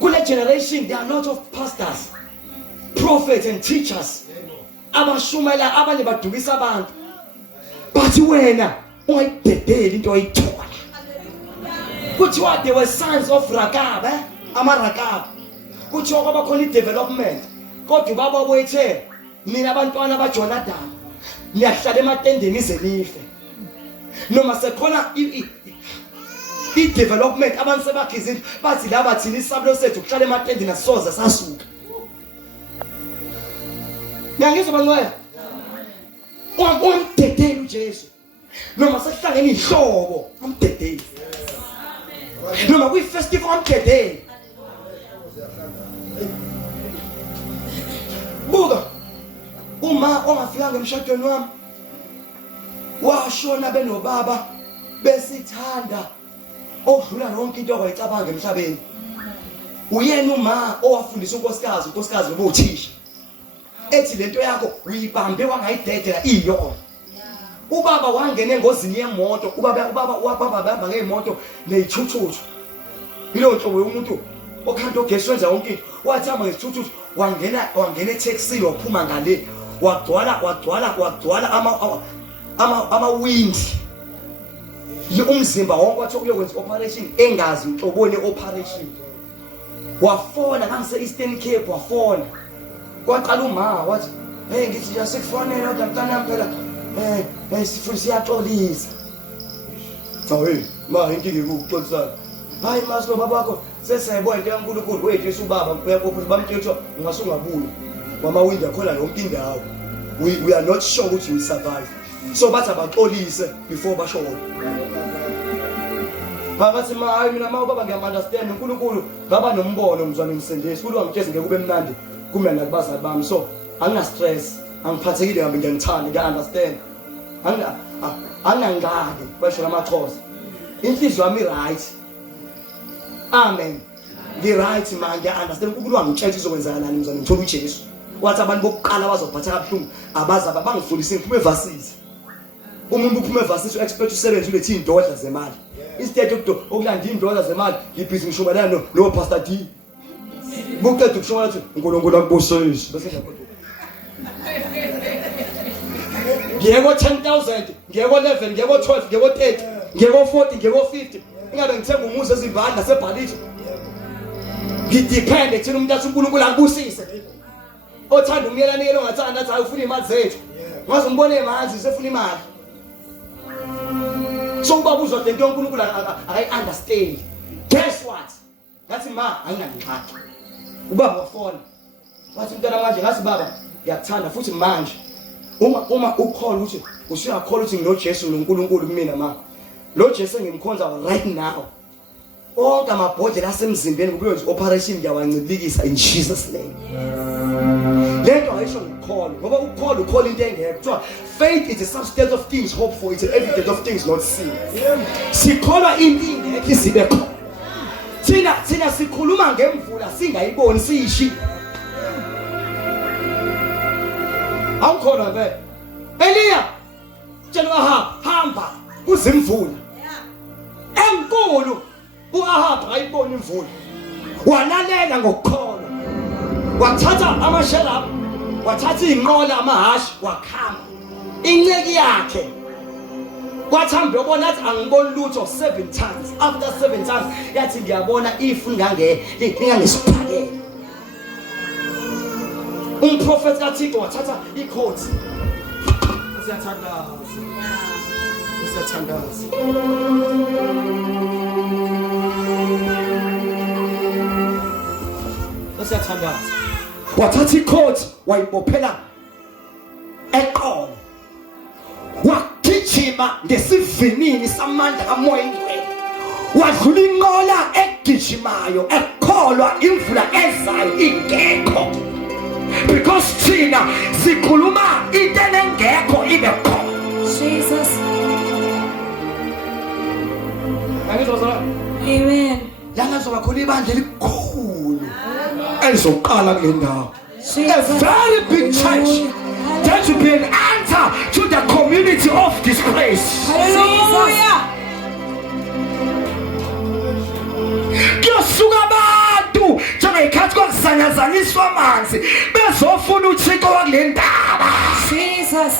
Kule generation there are a lot of pastors, prophets and teachers abashumela abanye badukisa abantu, but wena ungayidedeli into oyithola. Kuthiwa they were sons of Rakab, amaRakab. Kuthiwa kwabakhona i-development, kodwa baba wethe mina abantwana baJonathan niyahlala ematendeni ize nife. Noma sekhona i-development abantu sebakhizile bathi laba thina isabelo sethu kuhlala ematendeni asoza sasuka. Ngiyangizwa bangcwele. Umdedeli uJesu. Noma sesihlangene ihlobo umdedeli. Noma kwi-festival umdedeli. Buka uma ongafikanga emshadweni wami washona benobaba besithanda okudlula yonke into okwayicabanga emhlabeni. Uyena uma owafundisa unkosikazi ubuthisha. Ethi lento yakho uyibambe wangayidedela iyona. Ubaba wangena engozini yemoto, ubaba bahamba ngeemoto nezithuthuthu. Yilo nhlobo yomuntu okhanda ogesi wenza yonke into. Wathi ama ngesithuthuthu wangena etaxi waphuma ngale. Wagcwala ama wind. Umzimba wonke wathi uyokwenza operation engazi uhlobone operation. Wafona ngase Eastern Cape wafona. Kwaqala uma wathi hey ngithi nje sikufonela kodwa mntana phela sifuna siyaxolisa. Hayi ma inkinga ikuxolisana. Hayi maslo babakho sesayibona into yaNkulunkulu wethu ubaba uyakho bamthetho ungasungabuyi. Wamawindi akhona yonke indawo. We are not sure ukuthi you will survive. So bathi abaxolise before bashona. Bathi ma hayi mina baba ngiyam-understand uNkulunkulu ngaba nombono mzwane umsindisi kulo wamtshezi ngeke kube mnandi kumina nakubazali bami, so angina stress angiphathekile ngambe ngiyangithanda ngiya-understand angangaki basho lamaXhosa inhliziyo yami right. Amen. Ngi-right manje ngiya-understand uNkulunkulu wangitshela izokwenzakalani mzwane ngithola uJesu. Wathi abantu bokuqala bazophatha kabuhlungu abaza bangifundise ngiphume evasisi. Umuntu uphuma evasisi u-expect usebenze ulethe indodla zemali. Instead okulanda indodla zemali ngibhizi ngishumayelana no Pastor D. Buqeda ukushumayela ukuthi uNkulunkulu akubusise bese ngiyaqoqa. Ngiyeko 10,000, ngiyeko 11, ngiyeko 12, ngiyeko 30, ngiyeko 40, ngiyeko 50. Ingabe ngithenga umuzi ezivanda nasebhalitsho. Ngidepende thina umuntu athi uNkulunkulu akubusise. Othanda umyelane yelo ngathanda athi awufuna imali zethu. Ngaze umbone manje usefuna imali. So ubaba uzodwa into yoNkulunkulu I understand. Guess what? Ngathi ma ayinangixhaxha. Ubaba wafona. Wathi umntana manje ngathi baba ngiyakuthanda futhi manje uma ukholwa ukuthi usuyakholwa ukuthi nginoJesu noNkulunkulu kumina ma. Lo Jesu ngimkhonza right now. Onke amabhodlela asemzimbeni kuyenza operation ngiyawancibilikisa in Jesus name. Lento ayisho ngikholwa ngoba ukholwa into engekho. Kuthiwa faith is the substance of things hoped for, it's the evidence of things not seen. Sikholwa into ingekho isibe khona. Thina sikhuluma ngemvula singayiboni siyishi. Awukhona vele. Eliya tshela hamba kuzimvula. Enkulu uAhab ayibona imvula. Walalela ngokukholwa. Wathatha amashela, wathatha inqola amahashi wakhamba. Inceki yakhe kwathamba yobona athi angiboni lutho 7 times. After 7 times yathi ngiyabona ifu ngangesiphalele. Umprofeti kaThixo wathatha ikhothi wathatha ikhoti wayibophela eqolo wagijima ngesivinini samandla kamoya ingcwele wadlula inqola egijimayo ekholwa imvula ezayo ingekho because thina sikhuluma into engekho ibe khona. Jesus. Amen. Lana zoba khona ibandla elikhulu elizoqala kule ndawo. A very big church that will be an answer to the community of this place. Hallelujah. Kuyosuka abantu njengekhathi kozanyazaniswa amanzi bezofuna uThixo wakule ndaba. Jesus.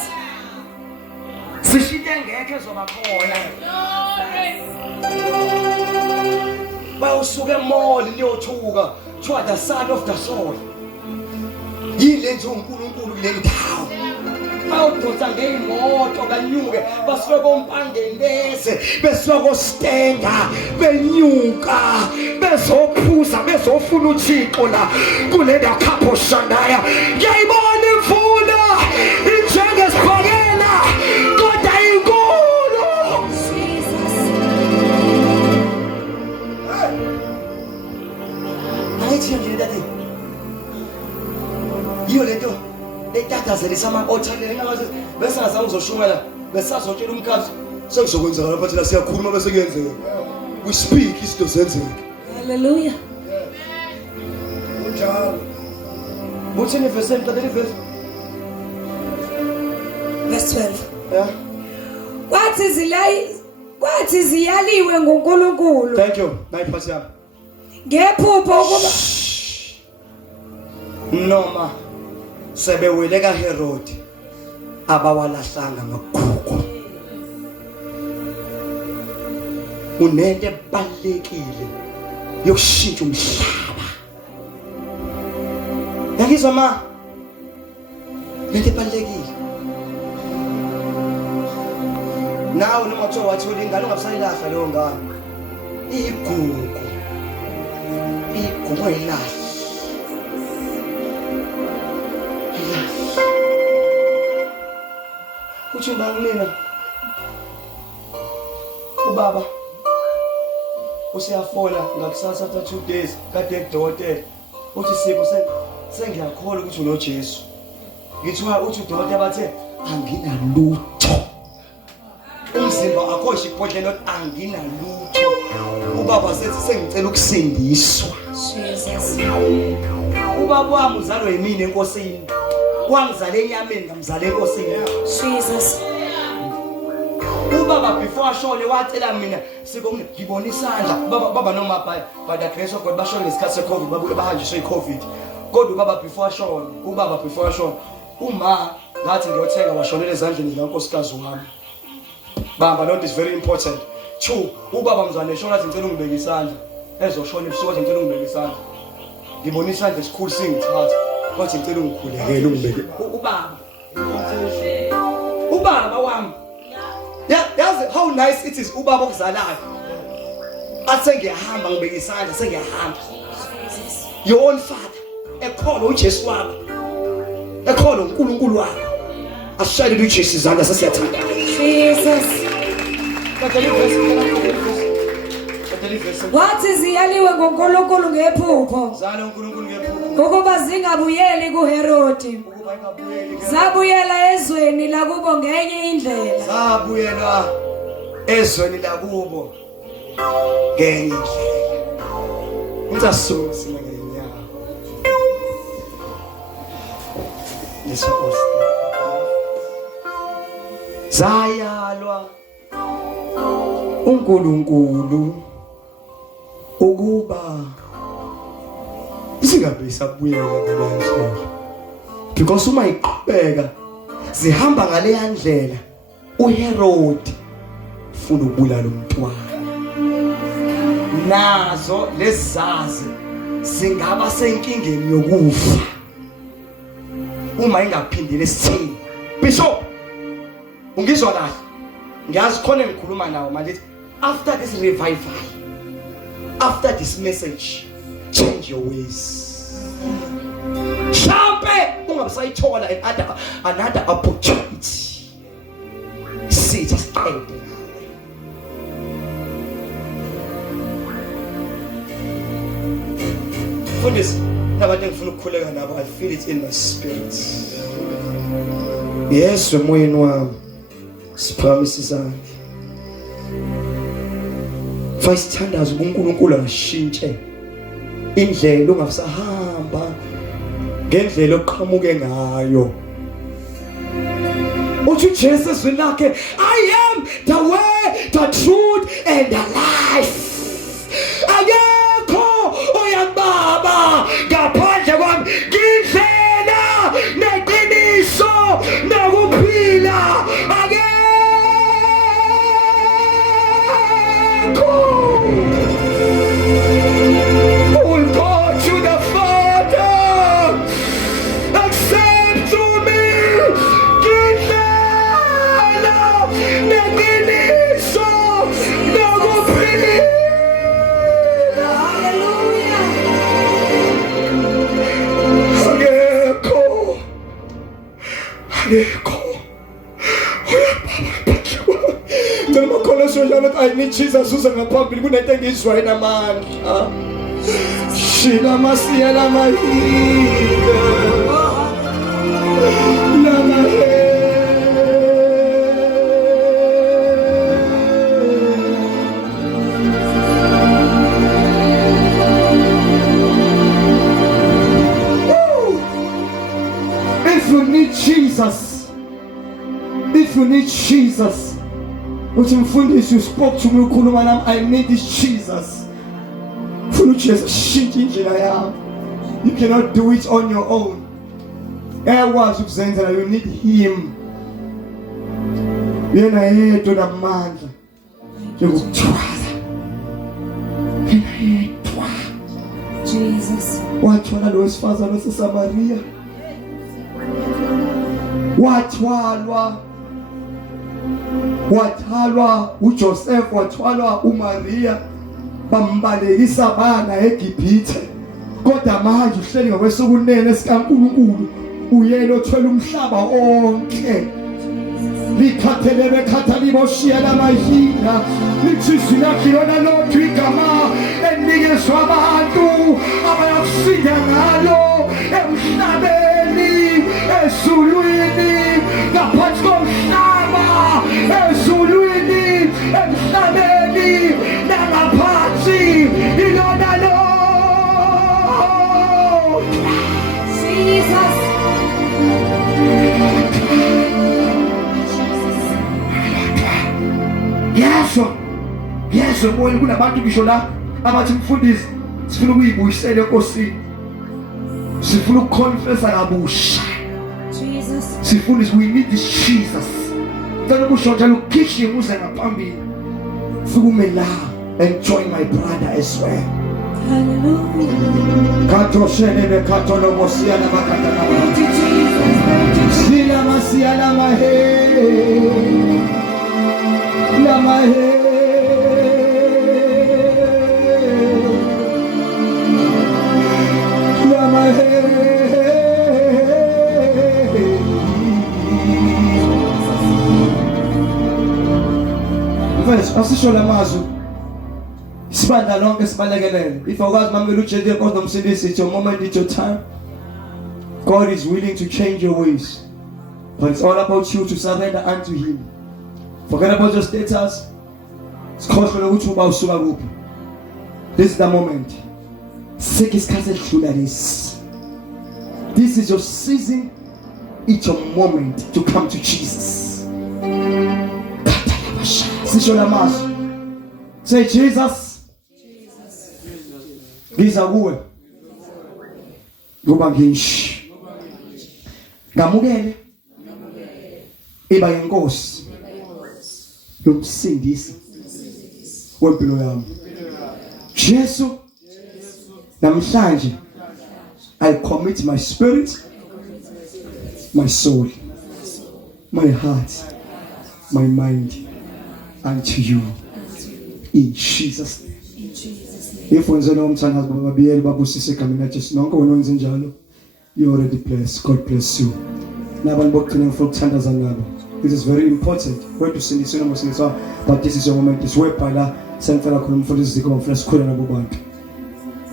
Sishite ngeke zoba khona. Bawusuke emoli liyothuka to the son of the soul. Yile nje uNkulunkulu kule ndawo. Bawudonsa ngeimoto kanyuke basuke kompangeni besuka koStenda benyuka bezophuza bezofuna uThixo la kule ndawo khapho shandaya. Ngiyayibona imvula injengesibhakela kodwa inkulu. Ayithi nje ndati. Yiyo lento etathazelisa ama-othaleni angathi bese ngazange uzoshungela besazotshela umkhathi sekuzokwenzeka lapha thina siyakhuluma bese kuyenzeka. We speak izinto zenzeke. Hallelujah. Unjalo. Buthini verse emtateli verse. Verse 12. Yeah. Kwathi ziyaliwe nguNkulunkulu. Thank you. Nayiphathi yami. Ngephupho ukuba noma sebewele kaHerodi abawalahlanga ngagugu. Unento ebalekile yokushintsha umhlaba. Yakizwa ma? Lento ebalekile. Nawe noma kuthiwa wathola ingane ungabusayilahla leyo ngane. Igugu. Igugu ayilahla. Uthi mina ubaba usiyafola ngakusasa after 2 days kade edokotela uthi sipho sengiyakholwa ukuthi unoJesu. Ngithiwa uthi udokotela bathe anginalutho. Umzimba akho shiphodlela ukuthi anginalutho. Ubaba sethi sengicela ukusindiswa. Jesus. Ubaba wami uzalwe yimina enkosini. Wangizala enyameni ngamzala enkosini. Jesus. Ubaba before ashone wacela mina sikomne ngibona isandla baba noma by the grace of God bashone ngesikhathi seCovid babuke bahanjiswe iCovid. Kodwa ubaba before ashone uma ngathi ngiyothenga washonela ezandleni zikankosikazi wami. Bamba lonto is very important. 2 ubaba mzwane eshona athi ngicela ungibeke isandla ezoshona ebusuku athi ngicela ungibeke isandla. Ngibona isandla esikhulu singithatha kwathi ngicela ungikhulekele ungibeke ubaba wami. Yeah, that's how nice it is. Ubaba okuzalayo. Athe ngiyahamba ngibeke isandla sengiyahamba. Your own father. Ekholwa uJesu wakho. Ekholwa uNkulunkulu wakho. Ashayele uJesu izandla sesiyathanda. Jesus. Wathi ziyaliwe ngoNkulunkulu ngephupho. Zala uNkulunkulu ngephupho. Ukuba zingabuyeli kuHerodi. Zabuyela ezweni lakubo ngenye indlela. Zabuyela ezweni lakubo ngenye indlela. Ngizasuka singenyawo. Lesokosi. Zayalwa uNkulunkulu ukuba singabe sabuyela ngalendlela. Because uma iqhubeka zihamba ngale ndlela uHerodi ufuna ukubulala umntwana. Nazo lezazi singaba senkingeni yokufa uma ingaphindile sithini. Bishop Ungizwa kahle. Ngiyazi khona ngikhuluma nawe manje after this revival, after this message, change your ways. Mhlambe ungabusayithola another opportunity. See just end. For this, nabantu engifuna ukukhuleka nabo, I feel it in my spirit. Yes, emoyeni wami sipromise sakhe. Fasithandaza uNkulunkulu akashintshe indlela ongabusahamba ngendlela oqhamuke ngayo. Uthi uJesu ezwini lakhe, I am the way, the truth and the life. Akekho oyababa ngaphandle kwami, ngindlela neqiniso nokuphila. Will go to the Father, accept to me, ngindlela neqiniso nokuphila. Hallelujah. Akekho noma khona sojalo I need Jesus uze ngaphambili kunento engizwa enamandla. Shila masiya lamahinga lamahe. If you need Jesus, if you need Jesus, uthi mfundisi, you spoke to me ukhuluma nami, I need this Jesus. Funa uJesu shintshe indlela yakho. You cannot do it on your own. Ekwazi ukuzenzela, you need him. Yena yedwa namandla yokuthwala. Yena yedwa. Jesus. Wathwala lo wesifazane waseSamaria. Wathwalwa uJoseph, wathwalwa uMaria, bambalekisa bana eGibhithe. Kodwa manje uhleli ngakwesokunene sikaNkulunkulu, uyena othwele umhlaba onke. Likhathele bekhathali boshiya lamahinga, lithizwi lakhe lona lodwa igama enikezwa abantu abayakusinda ngalo emhlabeni, ezulwini, ngaphansi komhlaba, ezulwini, emhlabeni, nangaphansi, ilona lodwa. Jesus. Yeso moyo kunabantu ngisho la abathi mfundisi sifuna ukuyibuyisela enkosini. Sifuna ukuconfessa kabusha. Jesus. Sifundisi, we need this Jesus. Tana kusho njalo ukigijima uze ngaphambili. Sukume la and join my brother as well. Hallelujah. Kato shenebe kato lo mosia na makata na Thank you, Jesus. Thank you, Jesus. sila masia la mahe. La mahe. La mahe. Mfethu asisho lamazwi sibanda lonke sibalekelele. If awukwazi mamukela uJesu inkosi nomsindisi, it's your moment, it's your time. God is willing to change your ways, but it's all about you to surrender unto him. Forget about your status. Sikhohlwe ukuthi uba usuka kuphi. This is the moment. Seek isikhathi edlula lesi. This is your season. It's your moment to come to Jesus. Sisho lamazwi. Say, Jesus. Ngiza kuwe. Ngoba ngishi. Ngamukele. Iba inkosi. Yomsindisi wempilo yami. Jesu, namhlanje I commit my spirit, my soul, my heart my mind unto you. In Jesus' name. If wenze lo mthandazo bababiyeli babusise egameni laJesu nonke wenza njalo, you already blessed. God bless you. Nabantu bokugcina for ukuthandaza ngabo. It is very important. Wethu sindiswe noma sindiswa, but this is your moment. This webhala sengifela khona umfundisi zikonference sikhona nabo bantu.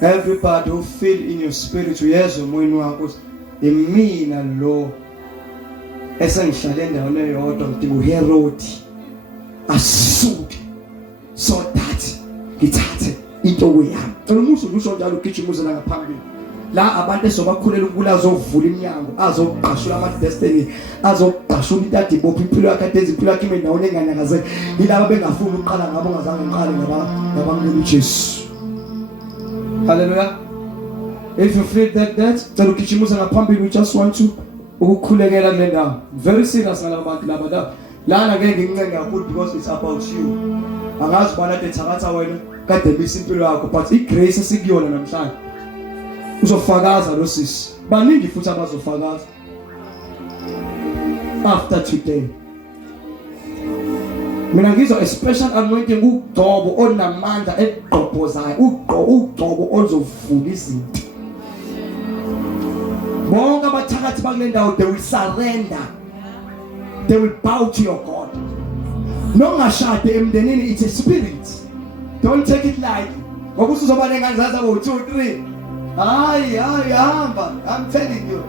Everybody who feel in your spirit uyezwe umoyeni wakho imina lo esengihlale endaweni eyodwa ngidinga uherod asuke so that ngithathe into yami. Umuntu usho njalo ugijimuse la ngaphambili. La abantu esobakhulela ukula azovula iminyango, azoqashula ama destiny, azoqashula intadi bophi impilo yakhe adenza impilo yakhe endaweni enganyakaze. Yilabo bengafuni ukuqala ngabo ngazange ngiqale ngabamlelo uJesu. Hallelujah. If you feel that cela ugijimuse ngaphambili, we just want to ukukhulekela kule ndawo. Very serious ngalabo bantu laba la. Lana ngeke ngincenge kakhulu because it's about you. Angazi bona dethakatha wena kade bisi impilo yakho, but igrace esikuyona namhlanje uzofakaza lo sisi. Baningi futhi abazofakaza after today. Mina ngizwa a special anointing uGcobo onamandla egqobhozayo, uGcobo ozovula izinto. Bonke abathakathi bakule ndawo they will surrender. They will bow to your God. Nongashade emndenini, it's a spirit. Don't take it lightly. Ngokusuzoba nengane zabo 2 3. Hayi hamba. I'm telling you.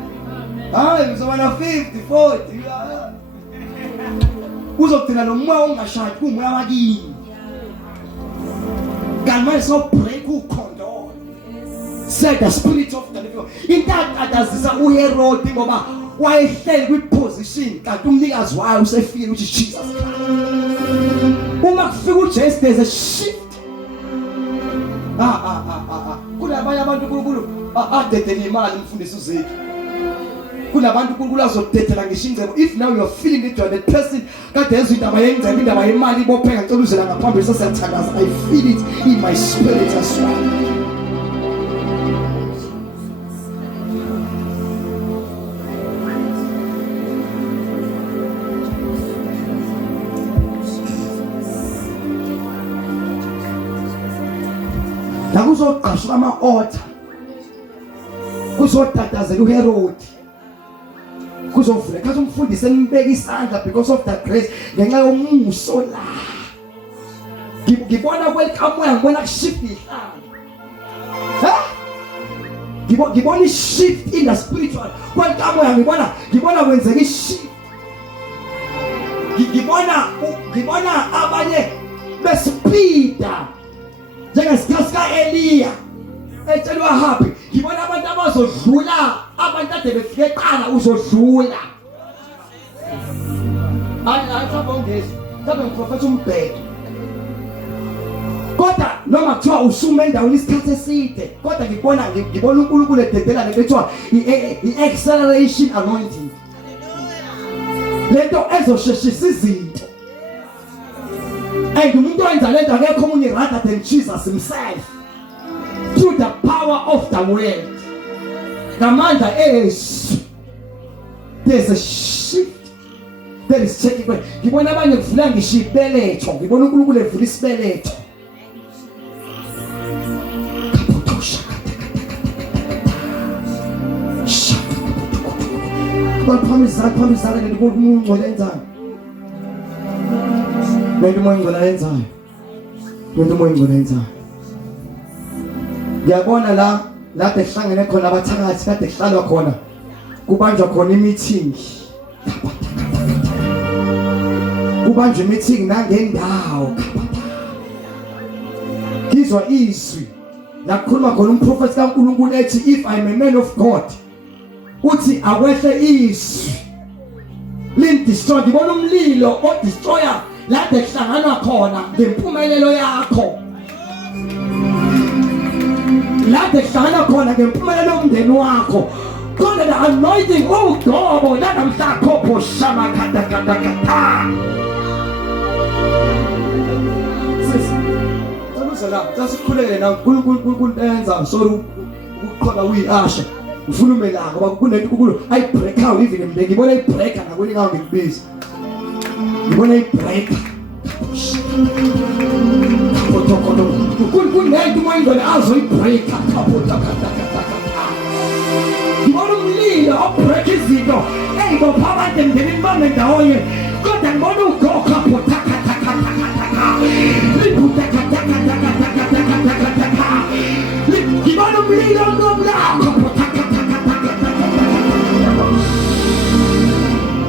Hayi uzobana 50 40. Uzogcina nomoya ongashadi kumoya wakini. Kanti so break ukhondolo. Said the spirit of the living. Intathi adazisa uHerod ngoba wayehleli kwiposition kanti umnikazi wayo usefile uthi Jesus Christ. Uma kufika uJesu there's a shift. Kulabanye abantu uNkulunkulu adedela imali umfundisi uzeki. Kulabantu uNkulunkulu azodedela ngisho ingcebo. If now you are feeling it, you are the person kade yenza indaba yengcebo, indaba yemali ibopheka ngicela uzela ngaphambili sesiyathandaza. I feel it in my spirit as well. Nakuzoqashwa ama-altar, kuzotatazela uHerod, kuzovula khathi umfundisi embeka isandla because of that grace ngenxa yomuso la. Ngibona kwelikamoya, ngibona kushift ihlanga. Ngibona ishift in the spiritual. Kwelikamoya ngibona kwenzeka ishift. Ngibona abanye bespeeda njengesikhathi kaEliya etshelwa happy. Ngibona abantu abazodlula, abantu ade befike eqala uzodlula. Ayibongezi kabe ngiprofetha umbheki. Kodwa noma kuthiwa usuma endaweni isikhathi eside, kodwa ngibona uNkulunkulu ededela le bethiwa i-acceleration anointing. Lento ezosheshisa izinto. And umuntu owenza lento akekho omunye rather than Jesus himself. Through the power of the word. Namandla eyesu. There's a shift that is taking place. Ngibona abanye kuvula ngisho ibeletho. Ngibona uNkulunkulu evula isibeletho. Phamisa ngibona umuntu ngcwele Lento moya ngicela yenzayo. Ngiyabona la behlangene khona abathakathi kade kuhlalwa khona. Kubanjwa khona i-meeting. Kubanjwa i-meeting nangendawo. Ngizwa izwi la kukhuluma khona umprofeti kaNkulunkulu ethi if I am a man of God, uthi akwehle izwi lindistroy. Ngibona umlilo odestroyer la behlangana khona ngempumelelo yakho. La behlangana khona ngempumelelo yomndeni wakho. Khona the anointing uGcobo la namhla khopho shama kata. Salusela sasikhuleke na uNkulunkulu enza sorry ukuqhola uyiasha. Ufuna la ngoba kunento uNkulunkulu ayibreak out even ngibona ayibreak nakweni ngawo ngikubiza. ngibona ibreaker kapotokoto kunento moyingona azoyibreaker ngibona umlilo obreak izinto eyibopha abantu emndenini bami ndawonye kodwa ngibona ugogo ngibona umlilo nomlakho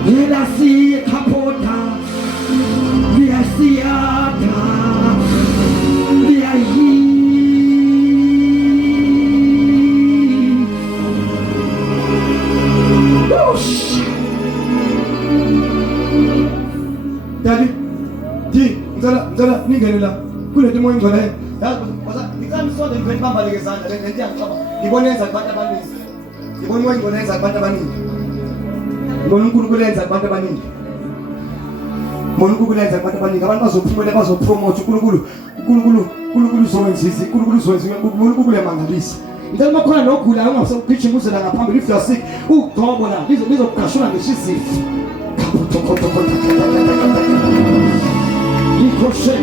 ila siye kapota siyada liyayi Daddy ngicela ningene la kulento moya ingcwele yazi ngicela nisonde ngivele bambaleke izandla lento yangixaba ngibona yenza kubantu abaningi ngibona moya ingcwele yenza kubantu abaningi ngibona uNkulunkulu yenza kubantu abaningi uNkulunkulu yenza kubantu abaningi abantu bazophumela bazopromote uNkulunkulu uzowenzisa uNkulunkulu emangalisa ngicela makhona nogulayo ungasegijima uzela ngaphambili if you are sick ugcobo la lizokugashula ngesizifo ngikoshe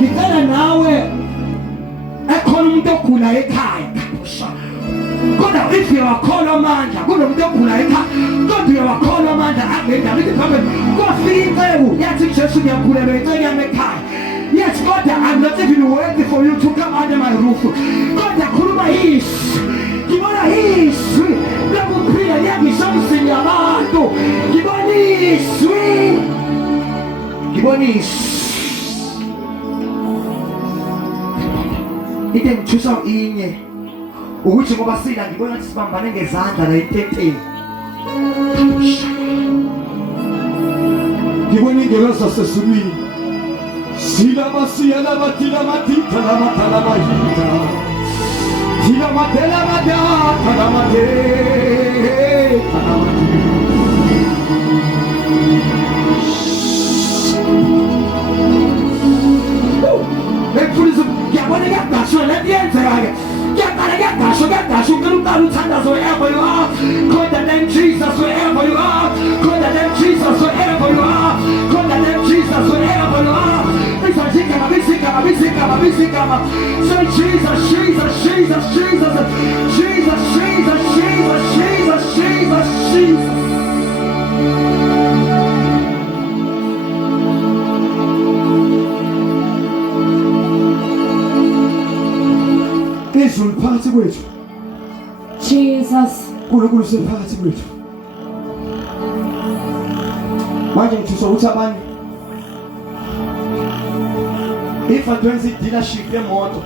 ngicela nawe ekhona umuntu ogula ekhaya kodwa if uyawakholwa amandla kunomuntu ogula ekhaya kodwa uyawakholwa amandla angenda lithi phambili kofika icebo yathi uJesu ngiyakhulela icebo yami ekhaya yes kodwa I'm not even waiting for you to come under my roof kodwa khuluma yisu ngibona yisu lokuphila liyangishamsini yabantu ngibona yisu into engithusa inye ukuthi ngoba sila ngibona ukuthi sibambane ngezandla la etempeni ngibona ingelo sasesulwini sila basiyana batila matita la matala mahita sila matela madata la mate ngiyabona ngiyadashwa lentiyenzeka-ke ngiyaqala unkulunkulu uthandaza wherever you are call the name Jesus wherever you are call the name Jesus wherever you are call the name Jesus wherever you are bisigama say Jesus Jesus Jesus Jesus Jesus Jesus Jesus Jesus Jesus Jesus izulu phakathi kwethu Jesus uNkulunkulu sephakathi kwethu manje ngithusa ukuthi abanye if adwenza i-dealership yemoto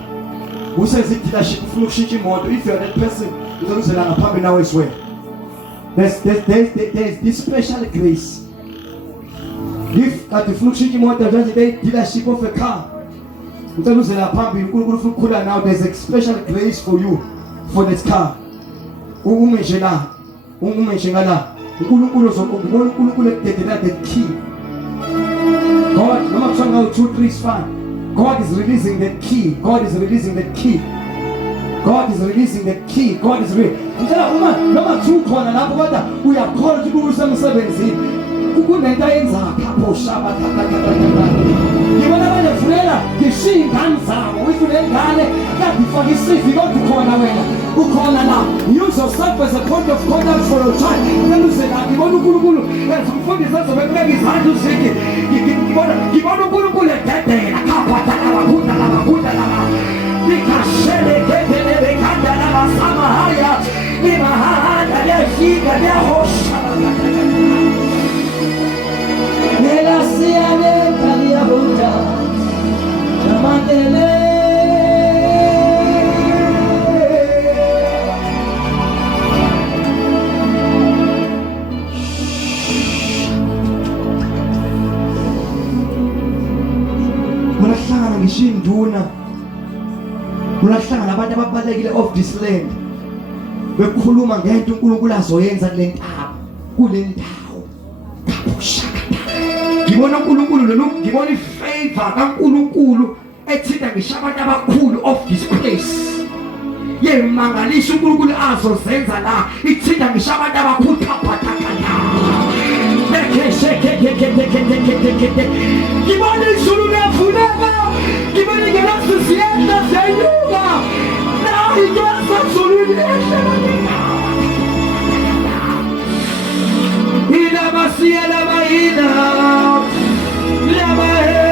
usenza i-dealership ufuna ukushintsha imoto if you are that person uzokuzela ngaphambi nawe eswele there's this special grace if kade ufuna ukushintsha imoto adwenza i-dealership of a car ucela uzela phambili uNkulunkulu ufuna ukukhula nawe there's a special grace for you for this car ume nje la uNkulunkulu uzokubona uNkulunkulu ekudedela the key God noma kusanga u 2 3 is fine God is releasing the key God is releasing the key God is releasing the key God is ngicela uma noma kukhona lapho kodwa uyakholwa ukuthi uNkulunkulu usemsebenzini kunento ayenza phapho shaba ngibona abanye vulela ngishiya ingane zabo uyifune ingane kade ifake isifi kodwa ukhona wena ukhona la use yourself as a point of contact for your child ngibona ngibona uNkulunkulu yenza umfundisi azobeka izandla uziki ngibona uNkulunkulu ededela kaphatha labakunda laba nikashele kedele bekanda laba samahaya nimahanda lefika lehosha Nela siane kalia huta Mandeni Mulahlangana ngishinduna Mulahlangana abantu ababalekile of this land bekhuluma ngento uNkulunkulu azoyenza kule ntaba kule ndawo ngibona uNkulunkulu lo ngibona ifavor kaNkulunkulu ethinta ngisho abantu abakhulu of this place yemangalisha uNkulunkulu azozenza la ithinta ngisho abantu abakhulu kaphathakala bekesheke Kimani shuluna funema, kimani galasu sienda senyuga, na igasa shuluna. Ina masia la maina, la mahe.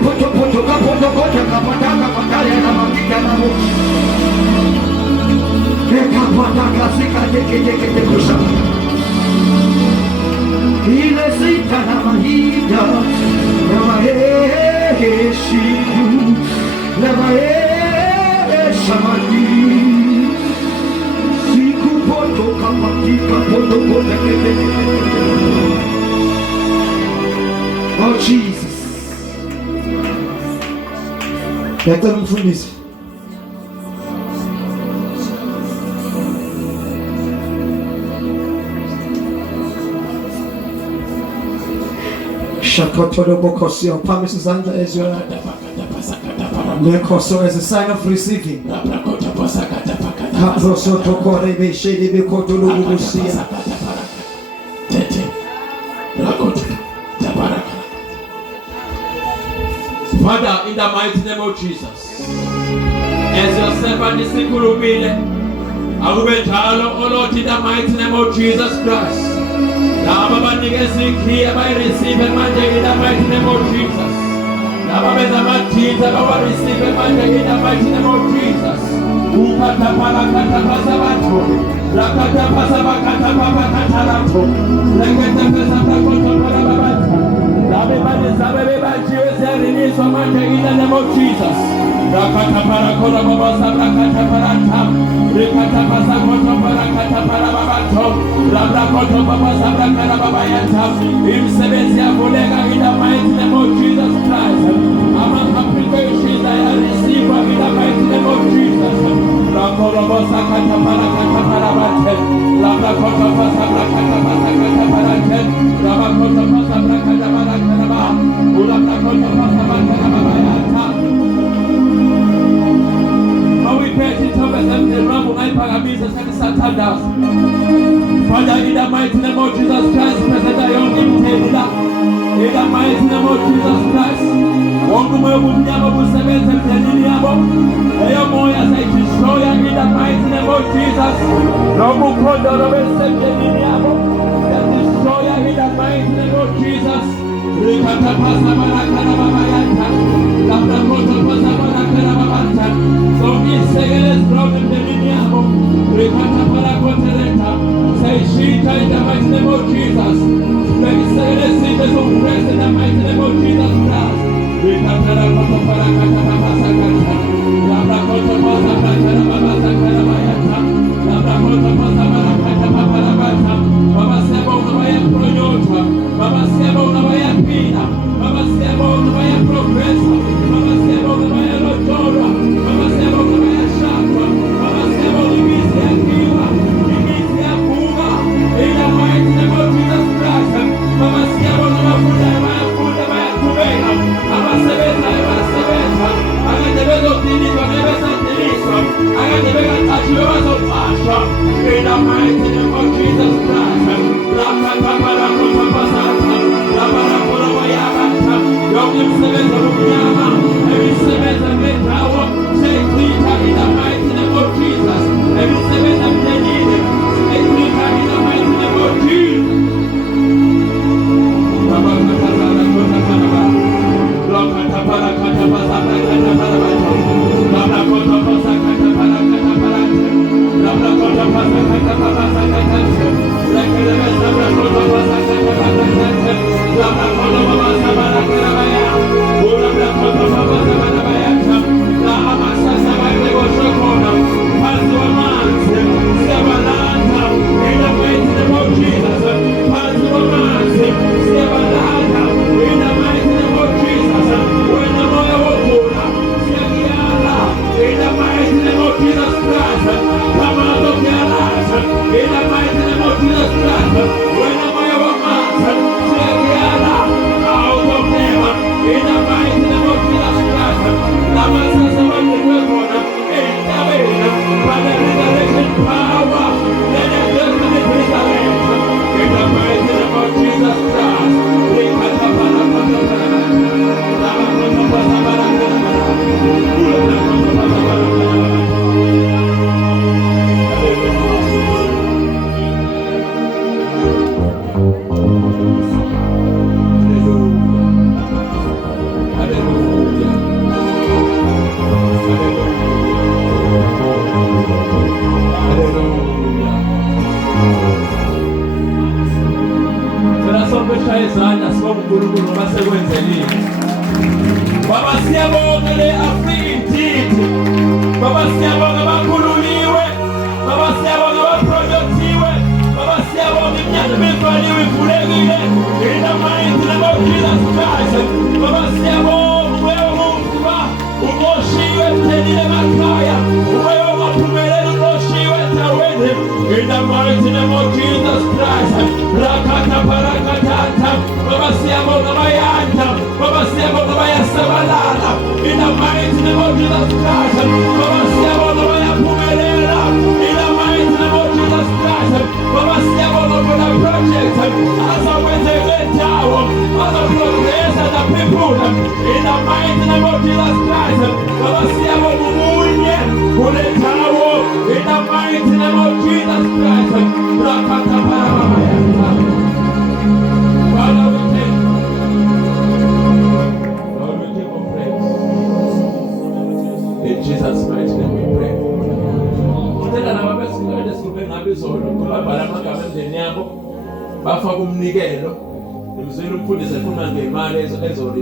Poto kapoto kapataka pataya na makika na mo. Kapataka sika teke kusha. Ile sita na mahida, na mahe shiku, na mahe shamani. Siku poto kapatika poto teke. Oh Jesus. Ngiyacela umfundisi. Shakotolo bokosi, promise izandla ezwe. Lekhoso as a sign of receiving. Kaproso tokore beshede bekotolo bubusia. Father, in the mighty name of Jesus, as your servant is in Kurumile, I will be oh Lord, in the mighty name of Jesus Christ. Now, Baba, here by receiving Monday in the mighty name of Jesus. Now, Baba, the Martins, Baba, receiving Monday in the mighty name of Jesus. Ukata parakata pasabato, rakata pasabakata papakatarato, lekete pesabakota parababata. Everybody, release from Monday in the name of Jesus. Rakata parakora baba sabrakata parata, rekata pasakota parakata parababato, rabrakota baba sabrakata babayata. Imsebesia bolega in the mighty name of Jesus Christ. Among applications I receive in the mighty name of Jesus. Rakora baba sakata parakata parabate, rabrakota pasabrakata pasakata parate, rabrakota pasabrakata parakata. Father, in the mighty name of Jesus Christ, present thy own intenda. In the mighty name of Jesus Christ, Wangume Bunyama Busabete Peniniabo, Eyomoya Saikishoya, in the mighty name of Jesus, Nobu Kondo Peniniabo, Destroya in the mighty name of Jesus. Rekata pasabara karababayanta, labra koto pasabara karababanta. So Israel's problem Beniniamo, rekata parakoteleta. Say Shita in the mighty name of Jesus. Let Israel's citizens oppressed in the mighty name of Jesus Christ. Rekata koto parakata pasakata, labra koto pasabara karababanta karabayanta, labra koto pasabara karababayanta. Baba Sebo Nabaya Proyota, Baba Sebo Nabaya Pina, Baba Sebo Nabaya Progressa, Baba Sebo Nabaya Lotora, Baba Sebo Nabaya Shakwa, Baba Sebo Libisia Kiva, Libisia Fuga, in the mighty name of Jesus Christ, Baba Sebo Nabaya Kubena, Baba Sebeta, I got the best of Tinis, I never said Tinis, I got the best of Tachio's of Pasha, in the mighty name of Jesus Christ. Asishaya izandla sibonga uNkulunkulu ngoba sekwenzelile. Baba siyabonga le Afrika. Baba siyabonga abakhululiwe. Baba siyabonga abaprojectiwe. Baba siyabonga iminyaka emivaliwe ivulekile. In the mighty name of Jesus Christ. Baba siyabonga wewe uboshiwe tenile makaya. Wewe waphumelela uboshiwe taweni. In the mighty name of Jesus Christ. Rakata parakatata. Baba siyabonga bayanta. Baba siyabonga bayasabalala. In the mighty name of Jesus Christ. Baba siyabonga bayaphumelela. In the mighty name of Jesus Christ. Baba siyabonga for the project. As I went to the tower. As I progress as a people. In the mighty name of Jesus Christ. Baba siyabonga umunye kule tower. In the mighty name of Jesus Christ. Rakata parabayanta. Father, we thank you. Lord, we give you praise. In Jesus' mighty name we pray. Utela nababesingade sikube ngabizolo babhala amagama endeni yabo bafaka umnikelo. Imizwelo umfundisi efuna ngemali ezoli